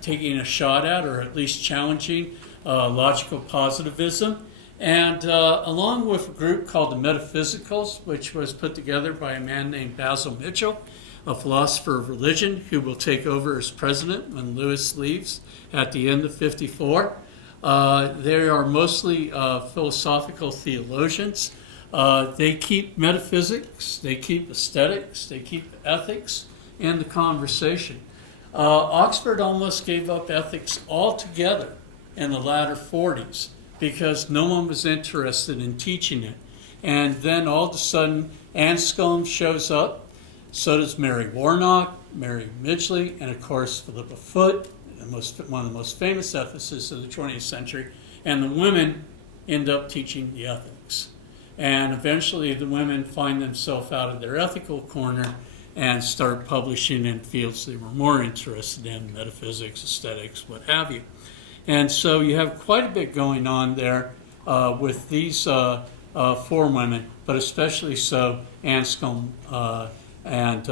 taking a shot at, or at least challenging, logical positivism. And along with a group called the Metaphysicals, which was put together by a man named Basil Mitchell, a philosopher of religion who will take over as president when Lewis leaves at the end of 54. They are mostly philosophical theologians. They keep metaphysics, they keep aesthetics, they keep ethics in the conversation. Oxford almost gave up ethics altogether in the latter 40s because no one was interested in teaching it. And then all of a sudden, Anscombe shows up, so does Mary Warnock, Mary Midgley, and of course Philippa Foot, one of the most famous ethicists of the 20th century, and the women end up teaching the ethics. And eventually the women find themselves out of their ethical corner and start publishing in fields they were more interested in, metaphysics, aesthetics, what have you. And so you have quite a bit going on there with these four women, but especially so Anscombe and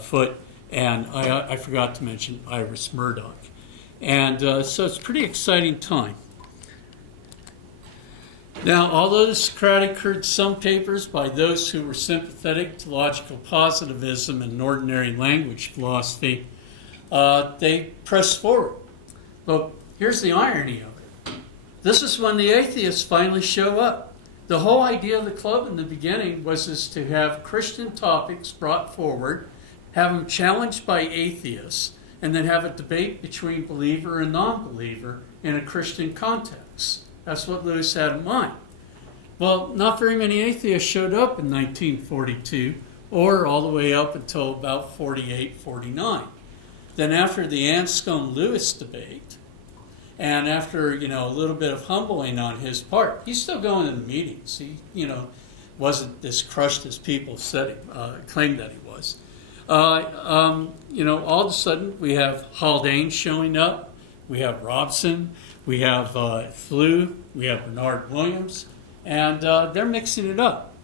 Foot, and I forgot to mention Iris Murdoch. And so it's a pretty exciting time. Now, although the Socratic heard some papers by those who were sympathetic to logical positivism and ordinary language philosophy, they pressed forward. But here's the irony of it. This is when the atheists finally show up. The whole idea of the club in the beginning was to have Christian topics brought forward, have them challenged by atheists, and then have a debate between believer and non-believer in a Christian context. That's what Lewis had in mind. Well, not very many atheists showed up in 1942, or all the way up until about 48, 49. Then after the Anscombe-Lewis debate, and after, a little bit of humbling on his part, he's still going to the meetings. He, wasn't as crushed as people said claimed that he was. All of a sudden we have Haldane showing up, we have Robson, we have Flew, we have Bernard Williams, and they're mixing it up.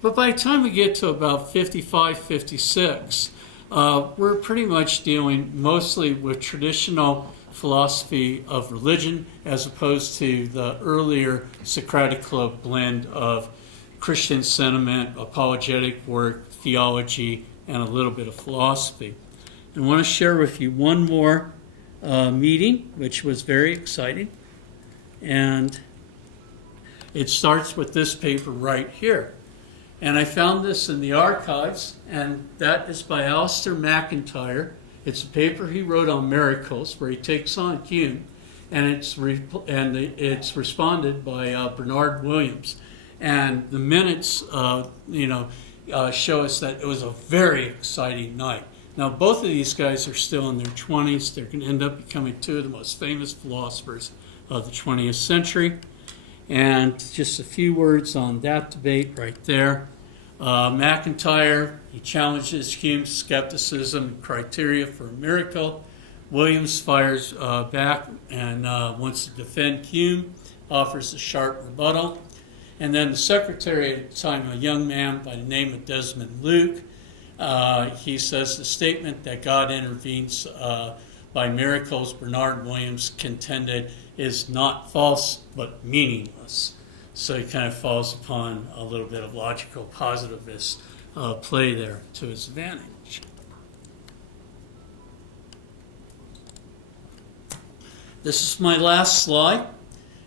But by the time we get to about 55, 56, we're pretty much dealing mostly with traditional philosophy of religion as opposed to the earlier Socratic Club blend of Christian sentiment, apologetic work, theology, and a little bit of philosophy. I want to share with you one more meeting, which was very exciting. And it starts with this paper right here. And I found this in the archives, and that is by Alasdair MacIntyre. It's a paper he wrote on miracles, where he takes on G.E.M, and it's responded by Bernard Williams. And the minutes, show us that it was a very exciting night. Now, both of these guys are still in their 20s. They're going to end up becoming two of the most famous philosophers of the 20th century. And just a few words on that debate right there. MacIntyre, he challenges Hume's skepticism and criteria for a miracle. Williams fires back and wants to defend Hume, offers a sharp rebuttal. And then the secretary at the time, a young man by the name of Desmond Luke, he says the statement that God intervenes by miracles, Bernard Williams contended, is not false but meaningless. So he kind of falls upon a little bit of logical positivist play there to his advantage. This is my last slide.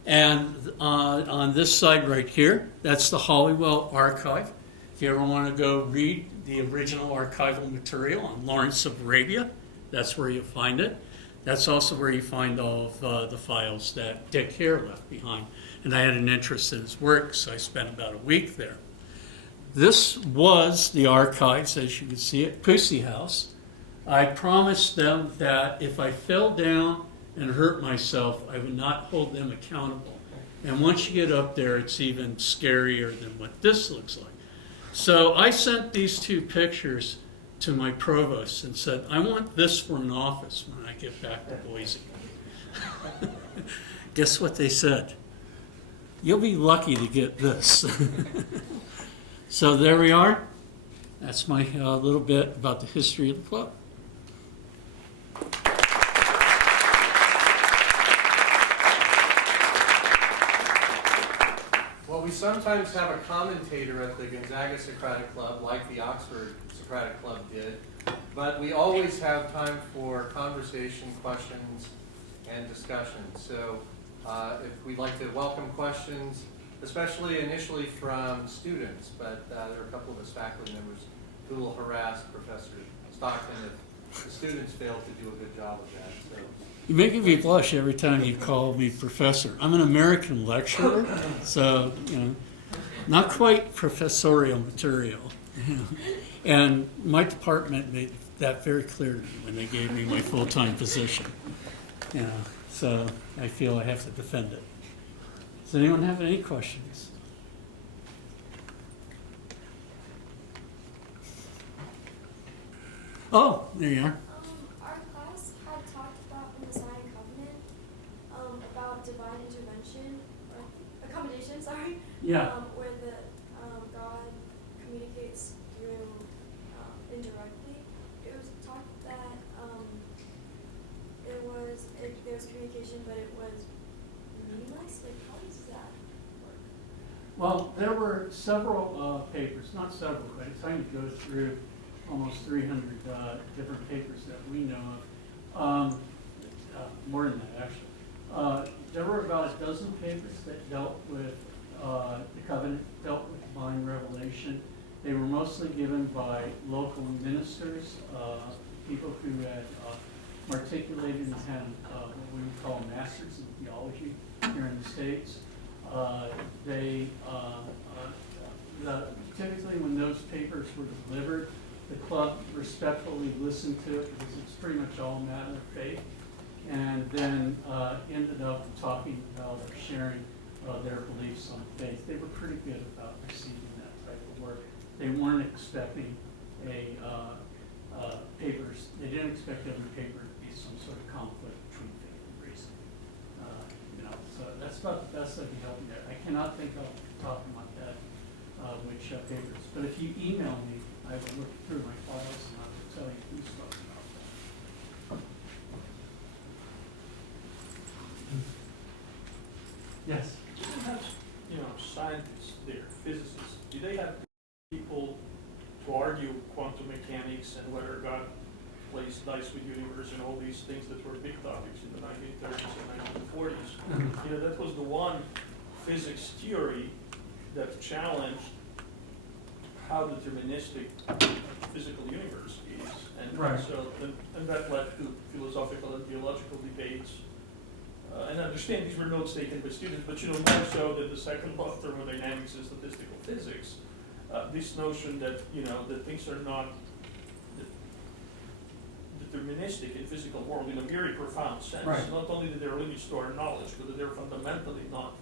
And on this side right here, that's the Holywell Archive. If you ever want to go read the original archival material on Lawrence of Arabia, that's where you'll find it. That's also where you find all of the files that Dick Hare left behind. And I had an interest in his work, so I spent about a week there. This was the archives, as you can see, at Pusey House. I promised them that if I fell down and hurt myself, I would not hold them accountable. And once you get up there, it's even scarier than what this looks like. So I sent these two pictures to my provost and said, I want this for an office when I get back to Boise. Guess what they said? You'll be lucky to get this. So there we are. That's my little bit about the history of the club. Well, we sometimes have a commentator at the Gonzaga Socratic Club, like the Oxford Socratic Club did, but we always have time for conversation, questions, and discussion. So if we'd like to welcome questions, especially initially from students, but there are a couple of us faculty members who will harass Professor Stockton if the students fail to do a good job of that. So. You make me blush every time you call me professor. I'm an American lecturer, so not quite professorial material. And my department made that very clear to me when they gave me my full-time position. So I feel I have to defend it. Does anyone have any questions? Oh, there you are. Our class had talked about in the Messiah Covenant about divine intervention, or accommodation, sorry. Yeah. Where God communicates through indirectly. It was talked that there was communication, but it was meaningless. Like, how does that work? Well, there were several papers, not several, by the time you go through almost 300 different papers that we know of, more than that actually. There were about a dozen papers that dealt with the covenant, dealt with divine revelation. They were mostly given by local ministers, people who had articulated and had what we would call masters in theology here in the States. Typically when those papers were delivered, the club respectfully listened to it because it's pretty much all a matter of faith, and then ended up talking about or sharing their beliefs on faith. They were pretty good about receiving that type of work. They weren't expecting papers. They didn't expect every paper to be some sort of conflict between faith and reason. So that's about the best I can help you there. I cannot think off the top of my head which papers, but if you email me, I will look through my files and I will tell you who's talking about that. Yes. Do you have, scientists there, physicists? Do they have people to argue quantum mechanics and whether God plays dice with the universe and all these things that were big topics in the 1930s and 1940s? That was the one physics theory that challenged how deterministic the physical universe is, and right. And that led to philosophical and theological debates. And I understand these were notes taken by students, but more so than the second law of thermodynamics and statistical physics, this notion that that things are not deterministic in physical world in a very profound sense. Right. Not only that they're limits to our knowledge, but that they're fundamentally not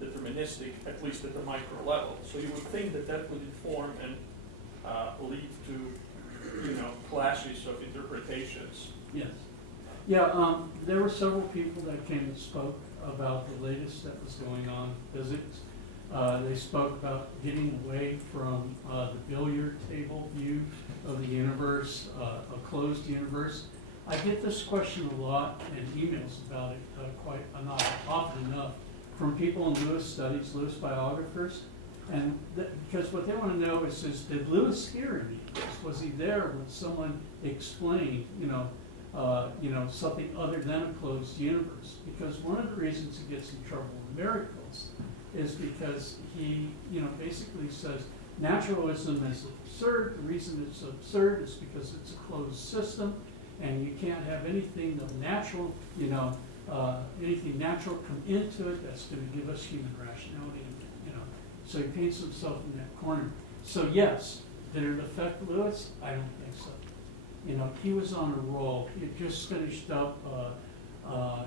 deterministic, at least at the micro level. So you would think that that would inform and lead to, clashes of interpretations. Yes. Yeah, there were several people that came and spoke about the latest that was going on in physics. They spoke about getting away from the billiard table view of the universe, a closed universe. I get this question a lot in emails about it not often enough from people in Lewis studies, Lewis biographers. And because what they want to know is did Lewis hear any of this? Was he there when someone explained, something other than a closed universe? Because one of the reasons he gets in trouble with miracles is because he, basically says naturalism is absurd. The reason it's absurd is because it's a closed system, and you can't have anything of natural, anything natural come into it that's going to give us human rationality. So he paints himself in that corner. So yes, did it affect Lewis? I don't think so. He was on a roll. He had just finished up the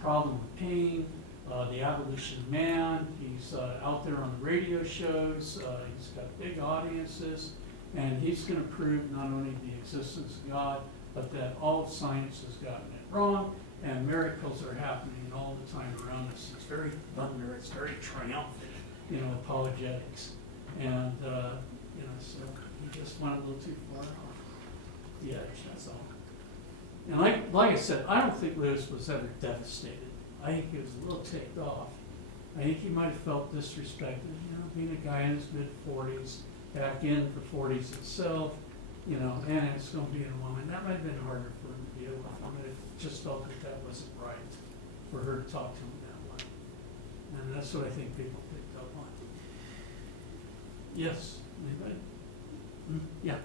problem of pain, the abolition of man. He's out there on the radio shows. He's got big audiences, and he's going to prove not only the existence of God, but that all of science has gotten it wrong, and miracles are happening all the time around us. It's very thunder. It's very triumphant. Apologetics. And, so he just went a little too far off the edge, that's all. And like I said, I don't think Lewis was ever devastated. I think he was a little ticked off. I think he might have felt disrespected, being a guy in his mid-40s, back in the 40s itself, and Anscombe being a woman. That might have been harder for him to deal with. I mean, it just felt that wasn't right for her to talk to him that way. And that's what I think people picked up on. Yes, anybody? Yeah.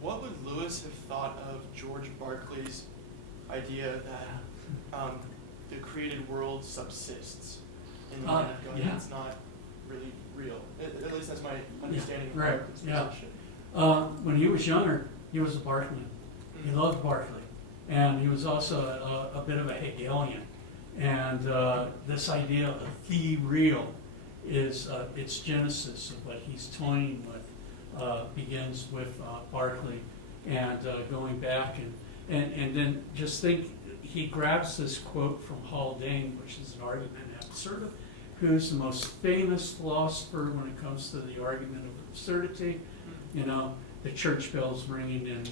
What would Lewis have thought of George Berkeley's idea that the created world subsists in the mind of God? Yeah. It's not really real. At least that's my understanding of right. Berkeley's Yeah. position. When he was younger, he was a Berkeley. He loved Berkeley. And he was also a bit of a Hegelian. And this idea of the real is its genesis of what he's toying with, begins with Berkeley and going back. And then just think, he grabs this quote from Haldane, which is an argument ad absurdum, who's the most famous philosopher when it comes to the argument of absurdity. The church bells ringing in,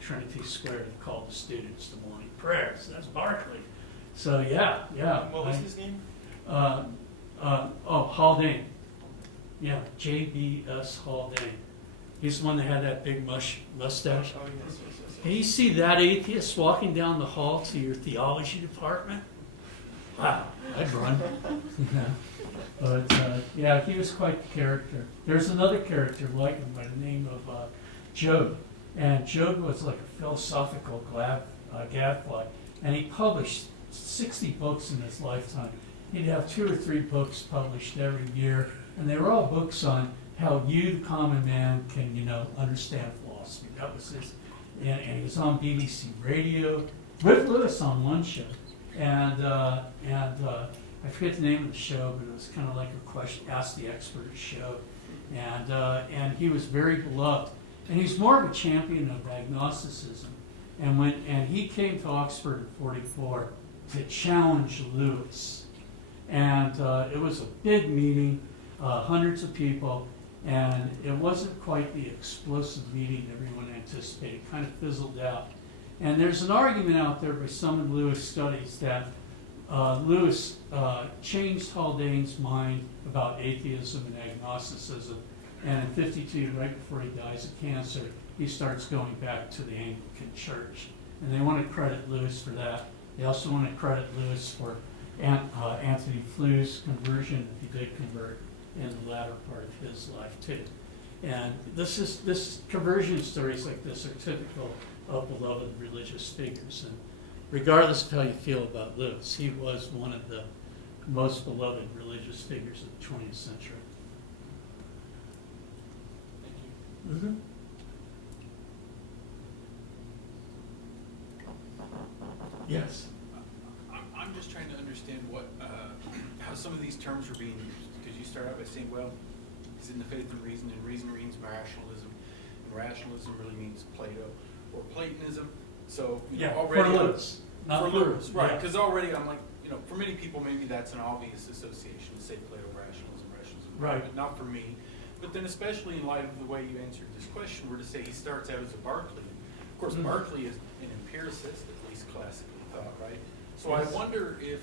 Trinity Square to call the students to morning prayers. That's Berkeley. So yeah. What was his name? Haldane. Yeah, J.B.S. Haldane. He's the one that had that big mustache. Oh, yes. Hey, you see that atheist walking down the hall to your theology department? Wow, I'd run. But he was quite the character. There's another character like him by the name of Job. And Job was like a philosophical gadfly. And he published 60 books in his lifetime. He'd have 2 or 3 books published every year. And they were all books on how you, the common man, can, understand philosophy. That was his. And he was on BBC Radio with Lewis on one show. And I forget the name of the show, but it was kind of like a question, ask the expert show. And he was very beloved. And he's more of a champion of agnosticism. And he came to Oxford in '44 to challenge Lewis. And it was a big meeting, hundreds of people, and it wasn't quite the explosive meeting everyone anticipated. It kind of fizzled out. And there's an argument out there by some of Lewis studies that Lewis changed Haldane's mind about atheism and agnosticism. And in '52, right before he dies of cancer, he starts going back to the Anglican Church. And they want to credit Lewis for that. They also want to credit Lewis for Anthony Fleur's conversion, if he did convert, in the latter part of his life too. And this conversion stories like this are typical of beloved religious figures. And regardless of how you feel about Lewis, he was one of the most beloved religious figures of the 20th century. Thank you. Mm-hmm. Yes. I'm just trying to understand how how some of these terms are being used. Because you start out by saying, well, he's in the faith and reason means rationalism, and rationalism really means Plato or Platonism. So already for Lewis, not for Lewis, right? Yeah. Because already I'm like, for many people maybe that's an obvious association to say Plato rationalism, Right. but not for me. But then especially in light of the way you answered this question, were to say he starts out as a Berkeley. Of course, Mhm. Berkeley is an empiricist, at least classically thought, right? So I wonder if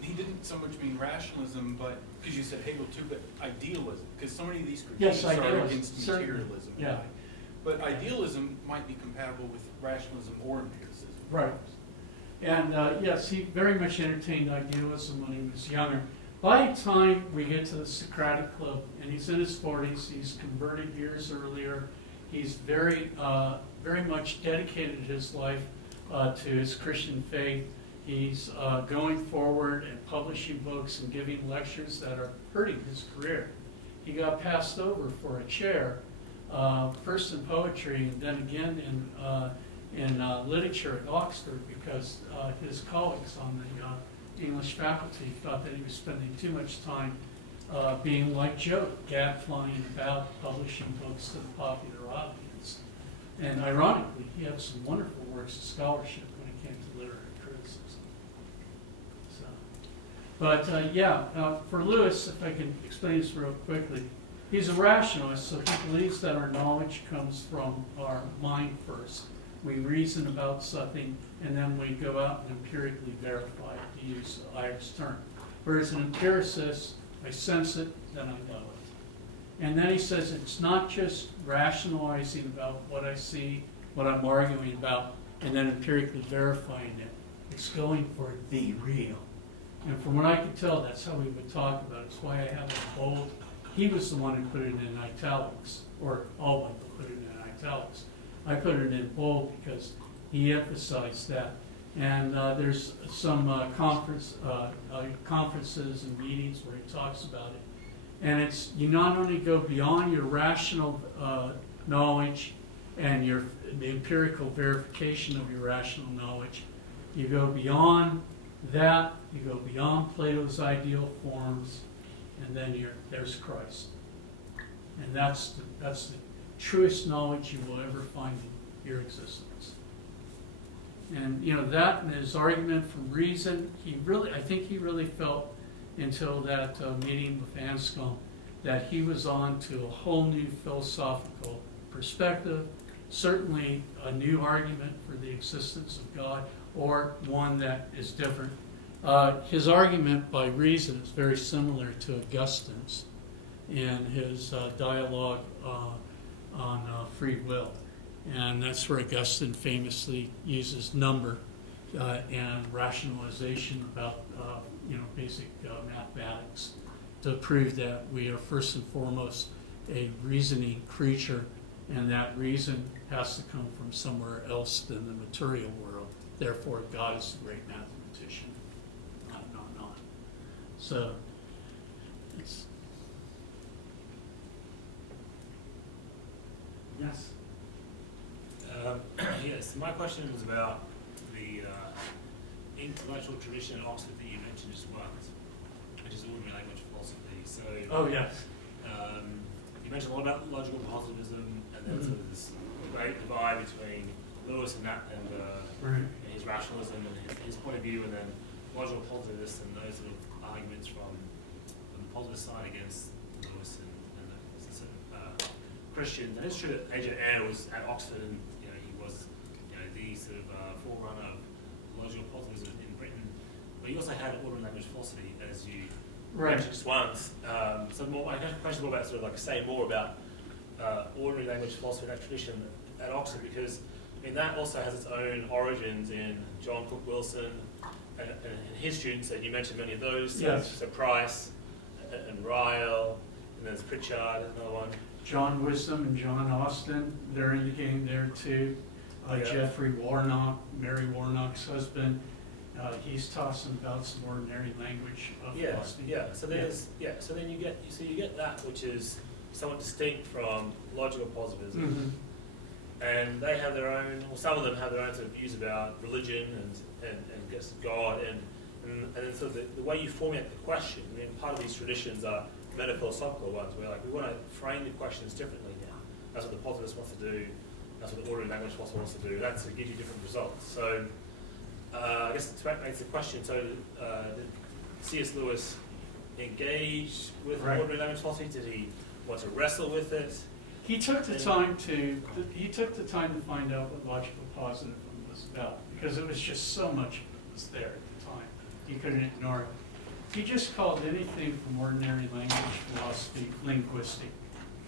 he didn't so much mean rationalism, but because you said Hegel too, but idealism, because so many of these critiques are idealism, against certainly. materialism. Yeah. But idealism might be compatible with rationalism or empiricism. Right. And yes, he very much entertained idealism when he was younger. By the time we get to the Socratic Club, and he's in his 40s, he's converted years earlier, he's very much dedicated his life to his Christian faith. He's going forward and publishing books and giving lectures that are hurting his career. He got passed over for a chair, first in poetry and then again in literature at Oxford, because his colleagues on the English faculty thought that he was spending too much time being like Joe, gadflying about publishing books to the popular audience. And ironically, he had some wonderful works of scholarship when it came to literary criticism. So, but for Lewis, if I can explain this real quickly, he's a rationalist, so he believes that our knowledge comes from our mind first. We reason about something, and then we go out and empirically verify it, to use Ayer's term. Whereas an empiricist, I sense it, then I know it. And then he says it's not just rationalizing about what I see, what I'm arguing about, and then empirically verifying it. It's going for the real. And from what I could tell, that's how we would talk about it. It's why I have it bold. He was the one who put it in italics, or Alwyn put it in italics. I put it in bold because he emphasized that. And there's some conferences and meetings where he talks about it. And it's, you not only go beyond your rational knowledge and the empirical verification of your rational knowledge, you go beyond that, you go beyond Plato's ideal forms, and then there's Christ. And that's the truest knowledge you will ever find in your existence. And that and his argument from reason, I think he really felt until that meeting with Anscombe that he was on to a whole new philosophical perspective, certainly a new argument for the existence of God, or one that is different. His argument by reason is very similar to Augustine's in his dialogue on free will. And that's where Augustine famously uses number and rationalization about basic mathematics to prove that we are first and foremost a reasoning creature, and that reason has to come from somewhere else than the material world. Therefore, God is the great mathematician. On. So, it's... Yes? Yes, my question was about the intellectual tradition at Oxford that you mentioned just once, which is ordinary language philosophy. So, Oh, yes. You mentioned a lot about logical positivism, and then sort of this great divide between Lewis and that, and Right. his rationalism and his point of view, and then logical positivists and those sort of arguments from the positive side against Lewis and the sort of Christians. And it's true that Ayer was at Oxford, and he was the sort of forerunner of logical positivism in Britain. But he also had ordinary language philosophy, as you mentioned just once. So my question is more about sort of like saying more about ordinary language philosophy and that tradition at Oxford, because that also has its own origins in John Cook Wilson and his students, and you mentioned many of those. Yes. So Price and Ryle, and there's Pritchard, another one. John Wisdom and John Austin, they're in the game there too. Jeffrey Warnock, Mary Warnock's husband, he's tossing about some ordinary language of philosophy. So there's so then you get that which is somewhat distinct from logical positivism. Mm-hmm. And they have their own, well, some of them have their own sort of views about religion and guess God, and And then sort of the way you formulate the question, I mean, part of these traditions are metaphilosophical ones, where like we want to frame the questions differently now. That's what the positivist wants to do. That's what the ordinary language philosopher wants to do. That's to give you different results. So I guess to make the question, so did C.S. Lewis engage with Right. ordinary language philosophy? Did he want to wrestle with it? He took the time to find out what logical positivism was about, because it was just so much of it was there at the time. He couldn't ignore it. He just called anything from ordinary language philosophy linguistic,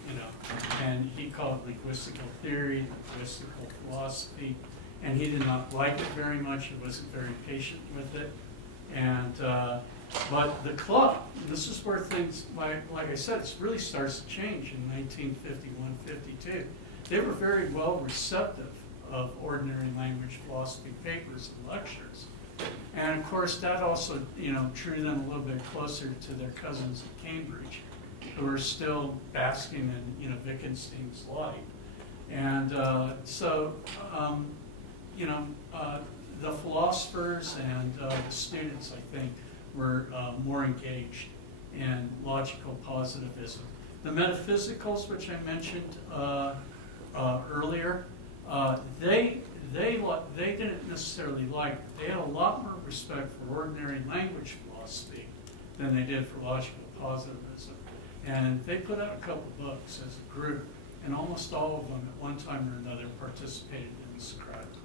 you know, and he called it linguistical theory, linguistical philosophy, and he did not like it very much. He wasn't very patient with it. And but the club, this is where things, like I said, it really starts to change in 1951, 52. They were very well receptive of ordinary language philosophy papers and lectures. And of course, that also, you know, drew them a little bit closer to their cousins at Cambridge, who are still basking in, you know, Wittgenstein's light. And you know, the philosophers and the students, I think, were more engaged in logical positivism. The metaphysicals, which I mentioned earlier, they didn't necessarily like. They had a lot more respect for ordinary language philosophy than they did for logical positivism, and they put out a couple books as a group, and almost all of them, at one time or another, participated in the Socratic Club.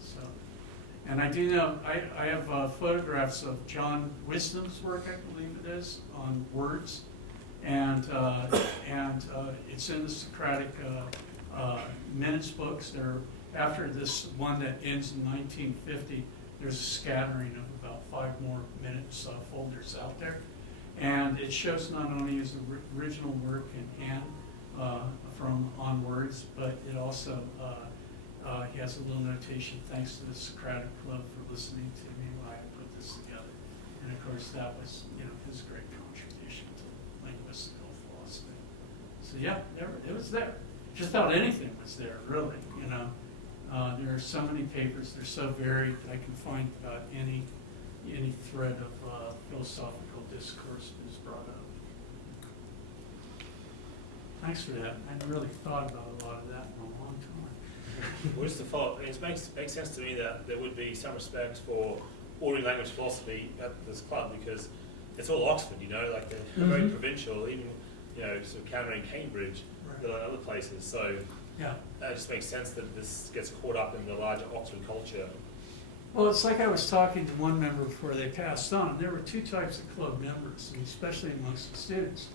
So, and I do know I have photographs of John Wisdom's work, I believe it is, on words, and it's in the Socratic minutes books. There, after this one that ends in 1950, there's a scattering of about 5 more minutes folders out there, and it shows not only his original work in hand from On Words, but it also he has a little notation. Thanks to the Socratic Club for listening to me while I put this together, and of course that was, you know, his great contribution to linguistical philosophy. So yeah, it was there. Just about anything was there, really. You know, there are so many papers. They're so varied that I can find about any thread of philosophical discourse is brought up. Thanks for that. I hadn't really thought about a lot of that in a long time. Well, just to follow up, I mean, it makes sense to me that there would be some respect for ordinary language philosophy at this club, because it's all Oxford, you know, like they're very provincial, even, you know, sort of countering Cambridge, Right. than other places. So Yeah. it just makes sense that this gets caught up in the larger Oxford culture. Well, it's like I was talking to one member before they passed on. There were 2 types of club members, and especially amongst the students.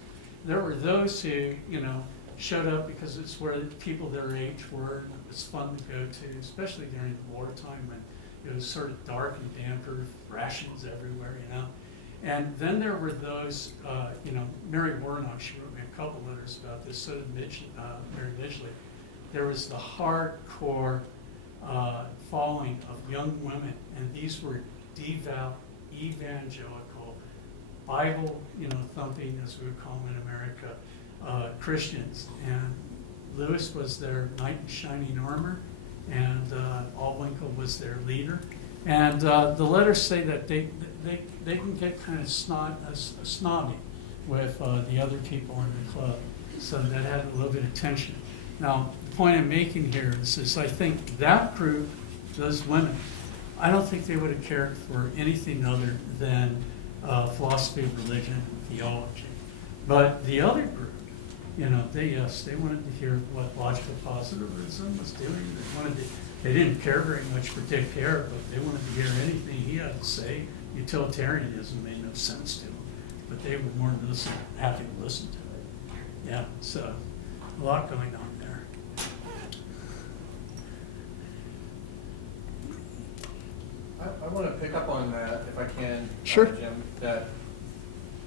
There were those who, you know, showed up because it's where people their age were, and it was fun to go to, especially during the wartime when it was sort of dark and damper, rations everywhere, you know. And then there were those, you know, Mary Warnock, she wrote me a couple letters about this, so did Mary Midgley. There was the hardcore following of young women, and these were devout, evangelical, Bible, you know, thumping, as we would call them in America, Christians. And Lewis was their knight in shining armor, and Allwinkle was their leader. And the letters say that they can get kind of snobby with the other people in the club, so that had a little bit of tension. Now, the point I'm making here is I think that group, those women, I don't think they would have cared for anything other than philosophy of religion and theology. But the other group, you know, they wanted to hear what logical positivism was doing. They didn't care very much for Dick Hare, but they wanted to hear anything he had to say. Utilitarianism made no sense to them, but they were more than happy to listen to it. Yeah, so a lot going on there. I want to pick up on that, if I can, Sure. Jim. That,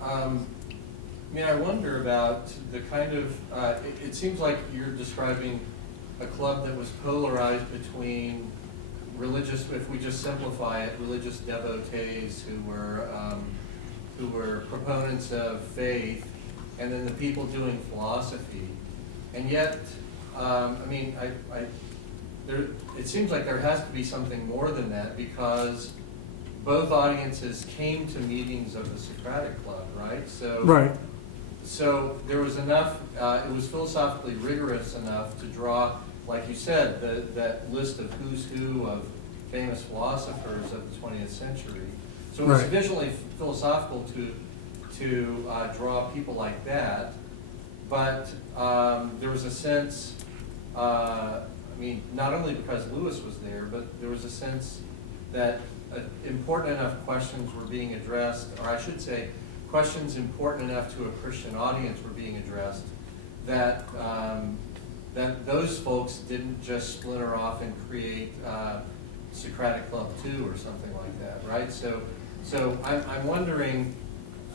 I mean, I wonder about the kind of, it seems like you're describing a club that was polarized between religious, if we just simplify it, religious devotees who were proponents of faith, and then the people doing philosophy. And yet, I mean, it seems like there has to be something more than that, because both audiences came to meetings of the Socratic Club, right? So there was enough, it was philosophically rigorous enough to draw, like you said, that list of who's who of famous philosophers of the 20th century. So it was sufficiently philosophical to draw people like that, but there was a sense, I mean, not only because Lewis was there, but there was a sense that important enough questions were being addressed, or I should say, questions important enough to a Christian audience were being addressed, that that those folks didn't just splinter off and create Socratic Club 2 or something like that, right? So I'm wondering,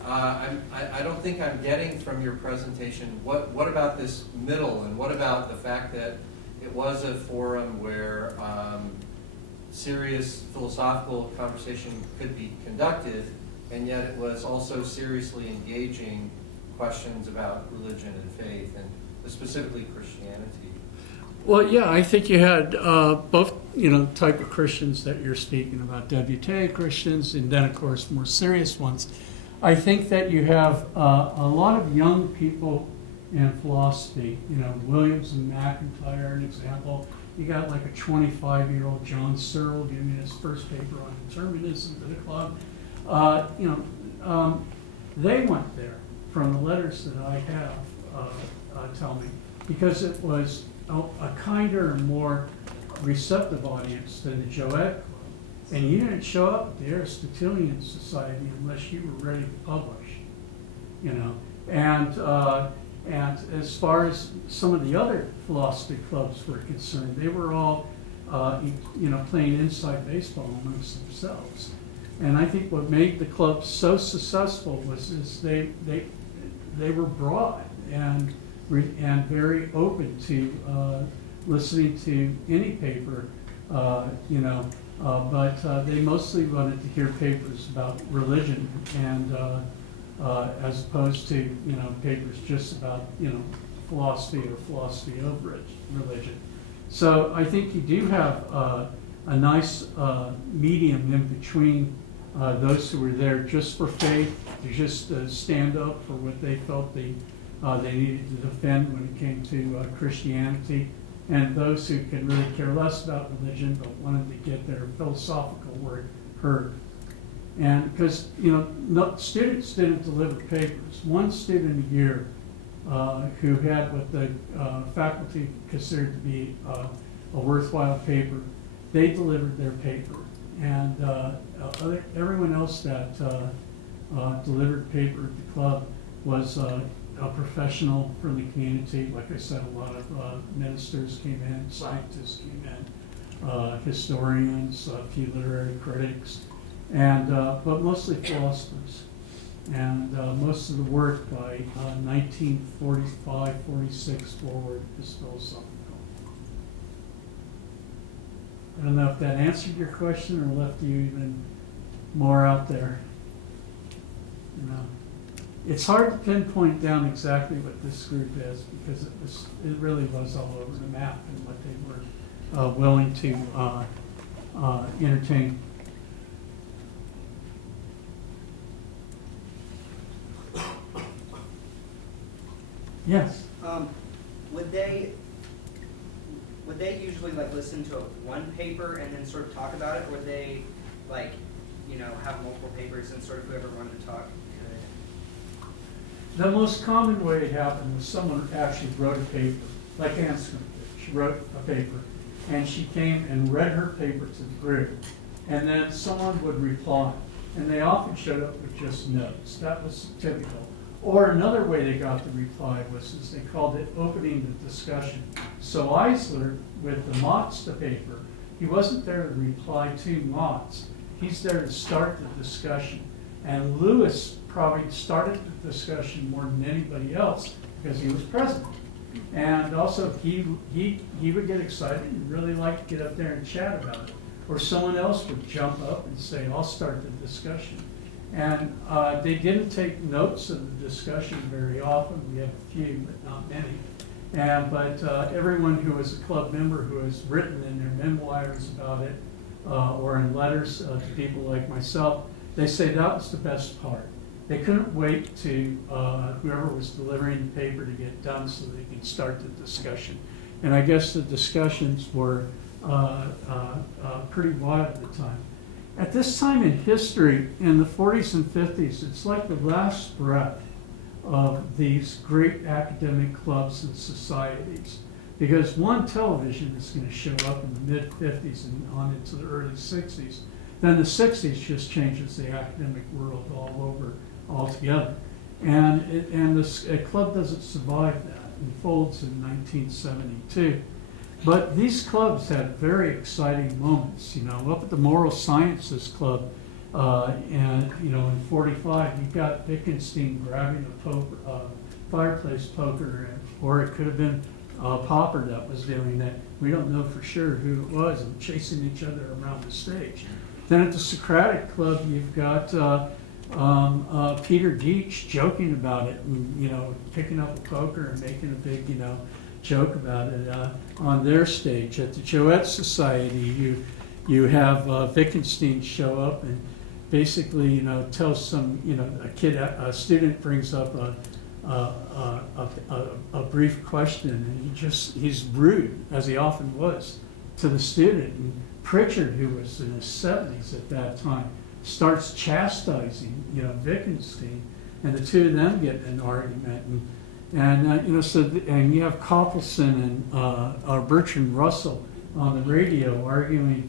I don't think I'm getting from your presentation, what about this middle, and what about the fact that it was a forum where serious philosophical conversation could be conducted, and yet it was also seriously engaging questions about religion and faith, and specifically Christianity. Well, yeah, I think you had both, type of Christians that you're speaking about, debutante Christians, and then, of course, more serious ones. I think that you have a lot of young people in philosophy. Williams and MacIntyre, an example. You got like a 25-year-old John Searle giving his first paper on determinism to the club. They went there from the letters that I have tell me, because it was a kinder and more receptive audience than the Joet Club. And you didn't show up at the Aristotelian Society unless you were ready to publish, And as far as some of the other philosophy clubs were concerned, they were all, playing inside baseball amongst themselves. And I think what made the club so successful was they were broad and very open to listening to any paper, but they mostly wanted to hear papers about religion, and as opposed to papers just about philosophy or philosophy of religion. So I think you do have a nice medium in between those who were there just for faith, to just stand up for what they felt they needed to defend when it came to Christianity, and those who could really care less about religion but wanted to get their philosophical word heard. And because students didn't deliver papers. One student a year who had what the faculty considered to be a worthwhile paper, they delivered their paper. And everyone else that delivered paper at the club was a professional from the community. Like I said, a lot of ministers came in, scientists came in, historians, a few literary critics, and but mostly philosophers. And most of the work by 1945, 46 forward is philosophical. I don't know if that answered your question or left you even more out there. It's hard to pinpoint down exactly what this group is, because it really was all over the map and what they were willing to entertain. Yes. Would they usually listen to one paper and then sort of talk about it, or would they have multiple papers and sort of whoever wanted to talk could? The most common way it happened was someone actually wrote a paper, like Anscombe did. She wrote a paper, and she came and read her paper to the group, and then someone would reply, and they often showed up with just notes. That was typical. Or another way they got the reply was, as they called it, opening the discussion. So Eisler, with the Mott's paper, he wasn't there to reply to Mott's. He's there to start the discussion. And Lewis probably started the discussion more than anybody else because he was present. And also he would get excited and really like to get up there and chat about it. Or someone else would jump up and say, I'll start the discussion. And they didn't take notes of the discussion very often. We have a few, but not many. But everyone who was a club member who has written in their memoirs about it or in letters to people like myself, they say that was the best part. They couldn't wait to whoever was delivering the paper to get done so they could start the discussion. And I guess the discussions were pretty wild at the time. At this time in history, in the 40s and 50s, it's like the last breath of these great academic clubs and societies. Because one, television is going to show up in the mid-50s and on into the early 60s. Then the 60s just changes the academic world all over altogether. And a club doesn't survive that. It folds in 1972. But these clubs had very exciting moments. You know, up at the Moral Sciences Club, and you know, in '45, you've got Wittgenstein grabbing a fireplace poker, or it could have been Popper that was doing that. We don't know for sure who it was, and chasing each other around the stage. Then at the Socratic Club, you've got Peter Deitch joking about it, and you know, picking up a poker and making a big, you know, joke about it on their stage. At the Joette Society, you have Wittgenstein show up and basically, you know, tell some, you know, a student brings up a brief question, and he's rude, as he often was, to the student. And Pritchard, who was in his 70s at that time, starts chastising, you know, Wittgenstein, and the two of them get in an argument. And you know, so and you have Coppelson and Bertrand Russell on the radio arguing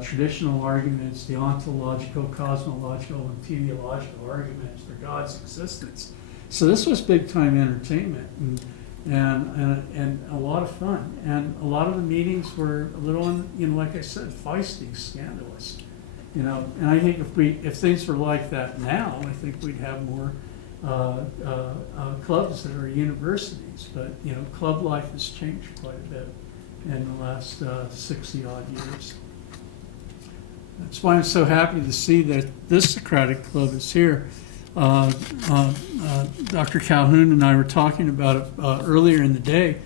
traditional arguments, the ontological, cosmological, and teleological arguments for God's existence. So this was big time entertainment and a lot of fun. And a lot of the meetings were a little, you know, like I said, feisty, scandalous. You know, and I think if things were like that now, I think we'd have more clubs that are universities. But you know, club life has changed quite a bit in the last 60 odd years. That's why I'm so happy to see that this Socratic Club is here. Dr. Calhoun and I were talking about it earlier in the day,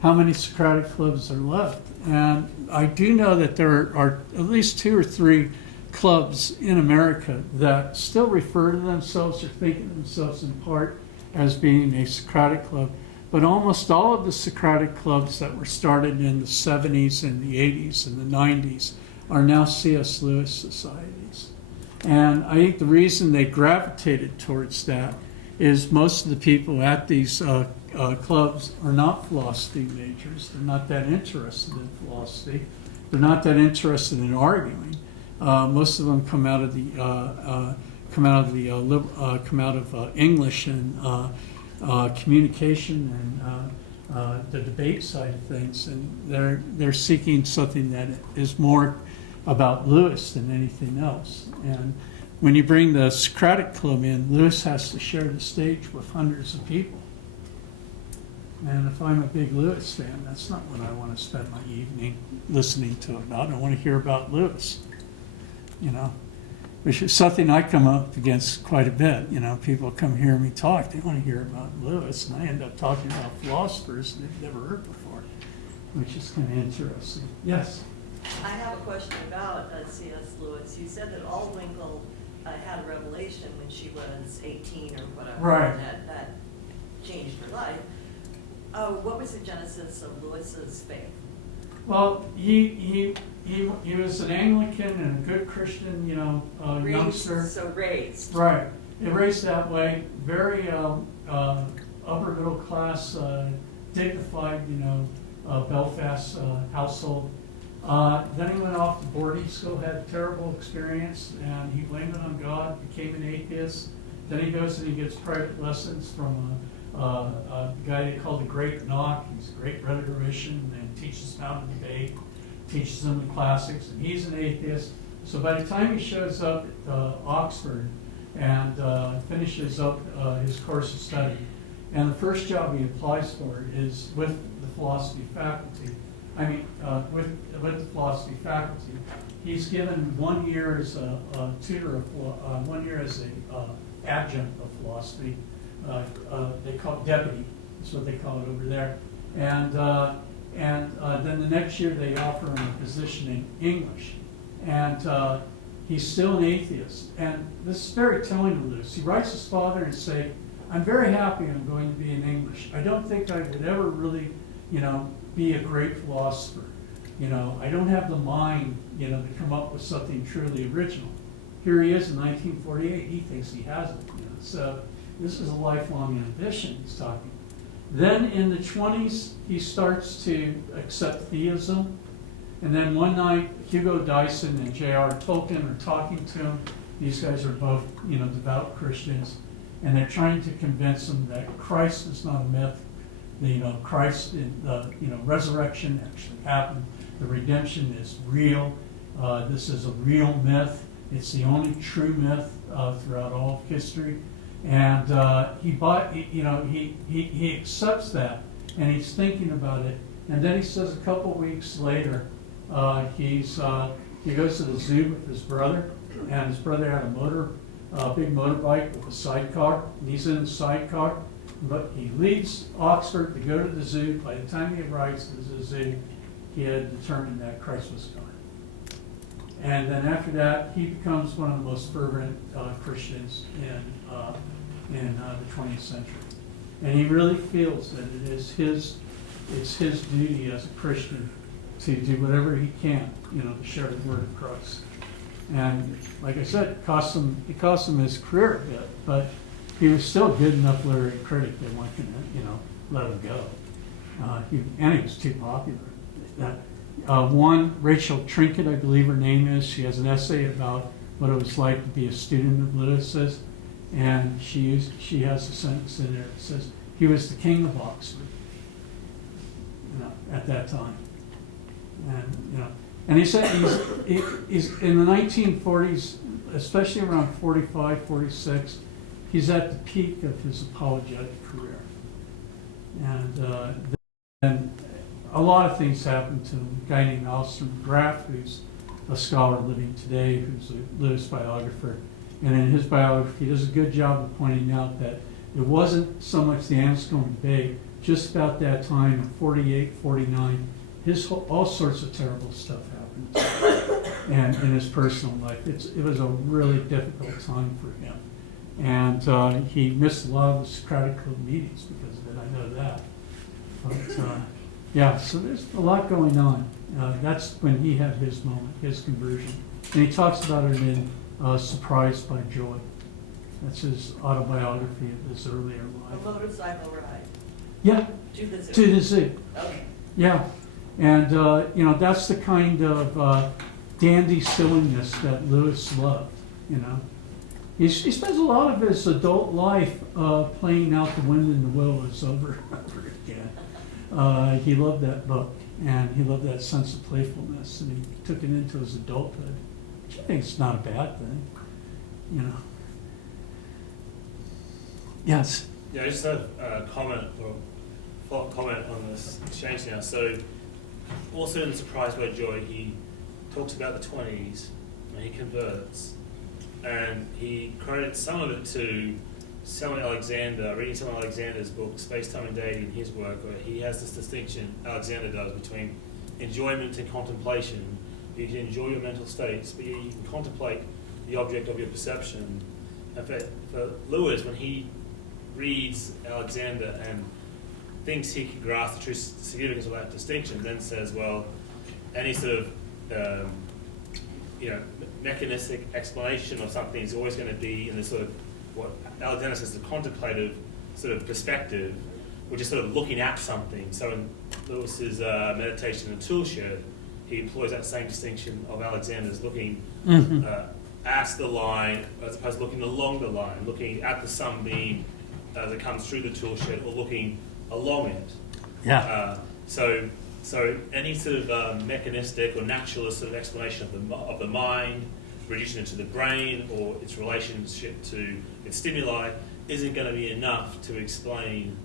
how many Socratic clubs are left. And I do know that there are at least 2 or 3 clubs in America that still refer to themselves or think of themselves in part as being a Socratic club. But almost all of the Socratic clubs that were started in the 70s and the 80s and the 90s are now C.S. Lewis societies. And I think the reason they gravitated towards that is most of the people at these clubs are not philosophy majors. They're not that interested in philosophy. They're not that interested in arguing. Most of them come out of English and communication and the debate side of things, and they're seeking something that is more about Lewis than anything else. And when you bring the Socratic Club in, Lewis has to share the stage with hundreds of people. And if I'm a big Lewis fan, that's not what I want to spend my evening listening to about. I want to hear about Lewis, you know, which is something I come up against quite a bit. You know, people come hear me talk, they want to hear about Lewis, and I end up talking about philosophers they've never heard before, which is kind of interesting. Yes? I have a question about C.S. Lewis. You said that Aldwinkle had a revelation when she was 18 or whatever, right, and that changed her life. What was the genesis of Lewis's faith? Well, he was an Anglican and a good Christian, you know, youngster. So raised. Right. Raised that way, very upper middle class, dignified, you know, Belfast household. Then he went off to boarding school, had a terrible experience, and he blamed it on God, became an atheist. Then he goes and he gets private lessons from a guy they call the Great Knock. He's a great rhetorician and teaches him how to debate, teaches him the classics, and he's an atheist. So by the time he shows up at Oxford and finishes up his course of study, and the first job he applies for is with the philosophy faculty. With the philosophy faculty, he's given 1 year as a tutor of 1 year as a adjunct of philosophy. They call it deputy. That's what they call it over there. And And then the next year they offer him a position in English. And he's still an atheist. And this is very telling to Lewis. He writes his father and say, I'm very happy I'm going to be in English. I don't think I would ever really, be a great philosopher. I don't have the mind, to come up with something truly original. Here he is in 1948. He thinks he has it. So this is a lifelong ambition he's talking. Then in the 20s, he starts to accept theism. And then one night, Hugo Dyson and J.R. Tolkien are talking to him. These guys are both, devout Christians. And they're trying to convince him that Christ is not a myth. Christ, resurrection actually happened. The redemption is real. This is a real myth. It's the only true myth throughout all of history. And he accepts that, and he's thinking about it. And then he says a couple weeks later, he goes to the zoo with his brother, and his brother had a big motorbike with a sidecar, and he's in the sidecar. But he leaves Oxford to go to the zoo. By the time he arrives to the zoo, he had determined that Christ was God. And then after that, he becomes one of the most fervent Christians in the 20th century. And he really feels that it's his duty as a Christian to do whatever he can, to share the word of Christ. And like I said, it cost him his career a bit, but he was still a good enough literary critic they weren't going to, let him go. And he was too popular. One, Rachel Trinket, I believe her name is, she has an essay about what it was like to be a student of Lewis's, and she has a sentence in there that says, he was the king of Oxford, at that time. And he said he's in the 1940s, especially around 45, 46, he's at the peak of his apologetic career. And then a lot of things happened to him. A guy named Alasdair MacIntyre, who's a scholar living today, who's a Lewis biographer. And in his biography, he does a good job of pointing out that it wasn't so much the Anscombe debate, just about that time, in 48, 49, all sorts of terrible stuff happened and in his personal life. It was a really difficult time for him. And he missed a lot of the Socratic Club meetings because of it, I know that. But yeah, so there's a lot going on. That's when he had his moment, his conversion. And he talks about it in Surprised by Joy. That's his autobiography of his earlier A life. motorcycle ride Yeah, to the zoo. to the zoo. Okay. Yeah, and that's the kind of dandy silliness that Lewis loved. He spends a lot of his adult life playing Out the Wind and the Willows over and over again. He loved that book, and he loved that sense of playfulness, and he took it into his adulthood, which I think is not a bad thing. Yes. Yeah, I just have a comment or follow-up comment on this exchange now. So, also in Surprised by Joy, he talks about the 20s when he converts, and he credits some of it to Samuel Alexander, reading Samuel Alexander's book, Space, Time and Deity, in his work, where he has this distinction, Alexander does, between enjoyment and contemplation. You can enjoy your mental states, but you can contemplate the object of your perception. And for Lewis, when he reads Alexander and thinks he can grasp the true significance of that distinction, then says, well, any sort of mechanistic explanation of something is always going to be in this sort of what Alexander says the contemplative sort of perspective, which is sort of looking at something. So in Lewis's meditation in the tool shed, he employs that same distinction of Alexander's looking at the line as opposed to looking along the line, looking at the sunbeam as it comes through the tool shed, or looking along it. Yeah. So any sort of mechanistic or naturalist sort of explanation of the mind, reducing it to the brain or its relationship to its stimuli, isn't going to be enough to explain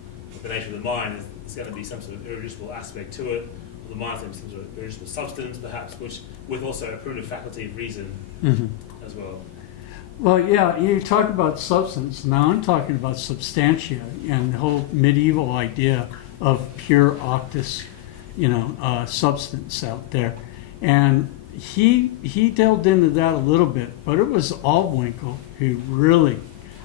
the nature of the mind. There's going to be some sort of irreducible aspect to it. Or the mind has some sort of irreducible substance, perhaps, which with also a primitive faculty of reason as well. Well, yeah, you talk about substance. Now I'm talking about substantia and the whole medieval idea of pure octus. substance out there. And he delved into that a little bit, but it was Aldwinkle who really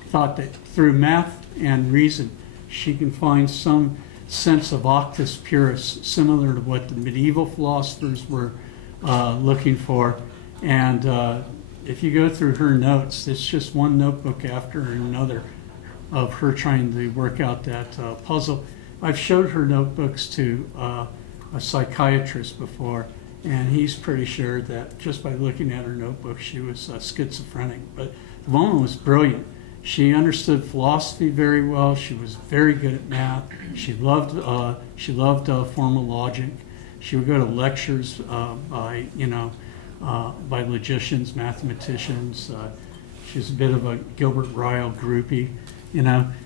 thought that through math and reason, she can find some sense of octus purus, similar to what the medieval philosophers were looking for. And if you go through her notes, it's just one notebook after another of her trying to work out that puzzle. I've showed her notebooks to a psychiatrist before, and he's pretty sure that just by looking at her notebook, she was schizophrenic. But the woman was brilliant. She understood philosophy very well. She was very good at math. She loved formal logic. She would go to lectures by logicians, mathematicians. She's a bit of a Gilbert Ryle groupie,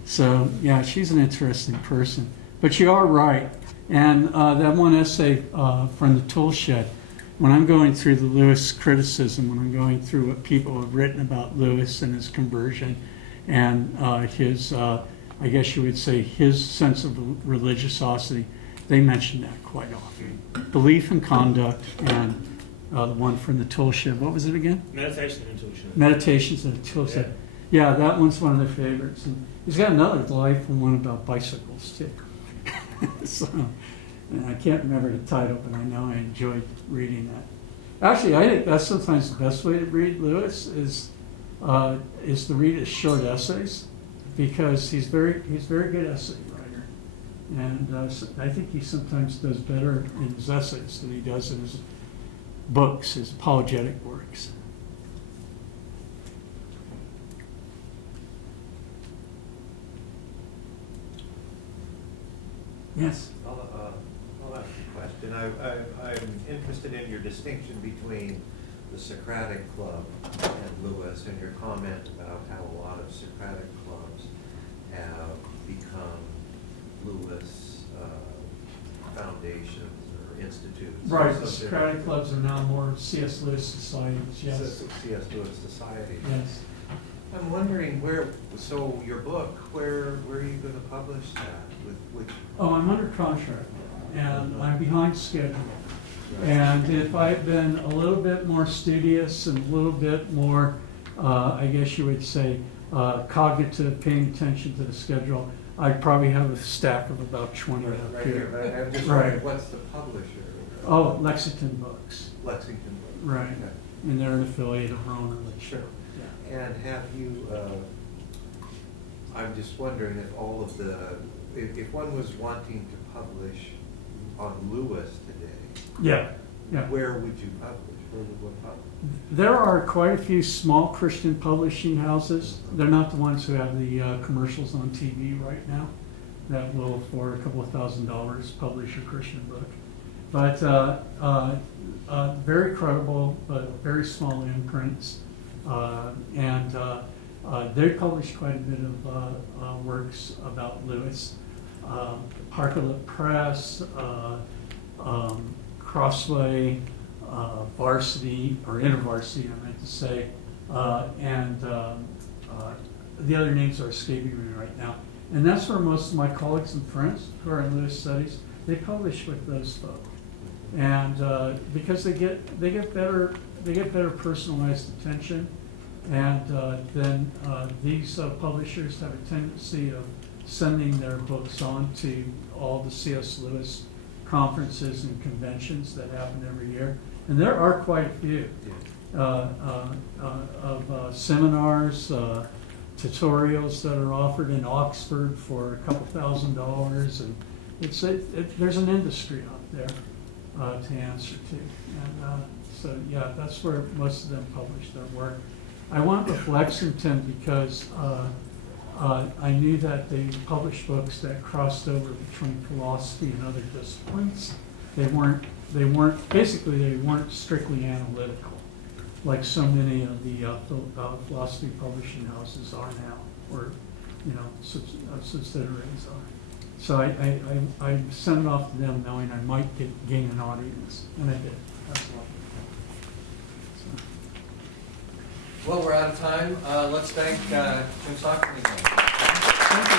So yeah, she's an interesting person. But you are right. And that one essay from the tool shed, when I'm going through the Lewis criticism, when I'm going through what people have written about Lewis and his conversion and his, I guess you would say, his sense of religiosity, they mention that quite often. Belief and conduct, and the one from the tool shed, what was it again? Meditation and tool shed. Meditations and the tool shed. Yeah, that one's one of their favorites. And he's got another delightful one about bicycles, too. So, and I can't remember the title, but I know I enjoyed reading that. Actually, I think that's sometimes the best way to read Lewis is to read his short essays, because he's very good essay writer, and so I think he sometimes does better in his essays than he does in his books, his apologetic works. Yes. I'll ask a question. I'm interested in your distinction between the Socratic Club and Lewis, and your comment about how a lot of Socratic clubs have become Lewis foundations or institutes. Right, the Socratic clubs are now more C.S. Lewis societies, yes. C.S. Lewis society. Yes. I'm wondering so your book, where are you going to publish that? With which? Oh, I'm under contract, and I'm behind schedule. And if I'd been a little bit more studious and a little bit more, I guess you would say, cognitive, paying attention to the schedule, I'd probably have a stack of about 20 up Right here. here. I'm just wondering, what's the publisher? Oh, Lexington Books. Lexington Books. Right. Okay. And they're an affiliate of Rona. Sure. And have you, I'm just wondering if all of if one was wanting to publish on Lewis today, Yeah. where would you publish? Where would one publish? There are quite a few small Christian publishing houses. They're not the ones who have the commercials on TV right now that will, for a couple of $1,000s, publish a Christian book. But very credible, but very small imprints. And they published quite a bit of works about Lewis. Parklet Press, Crossway, Varsity, or InterVarsity, I meant to say, and the other names are escaping me right now. And that's where most of my colleagues and friends who are in Lewis studies, they publish with those folks. And because they get better personalized attention, and then these publishers have a tendency of sending their books on to all the C.S. Lewis conferences and conventions that happen every year, and there are quite a few of seminars, tutorials that are offered in Oxford for a couple $1,000s, and there's an industry out there to answer to, and so yeah, that's where most of them publish their work. I went with Lexington because I knew that they published books that crossed over between philosophy and other disciplines. They weren't strictly analytical, like so many of the philosophy publishing houses are now, or subsidiaries are. So I sent it off to them knowing I might gain an audience, and I did. That's all. Well, we're out of time. Let's thank Jim Stockton again. Thank you.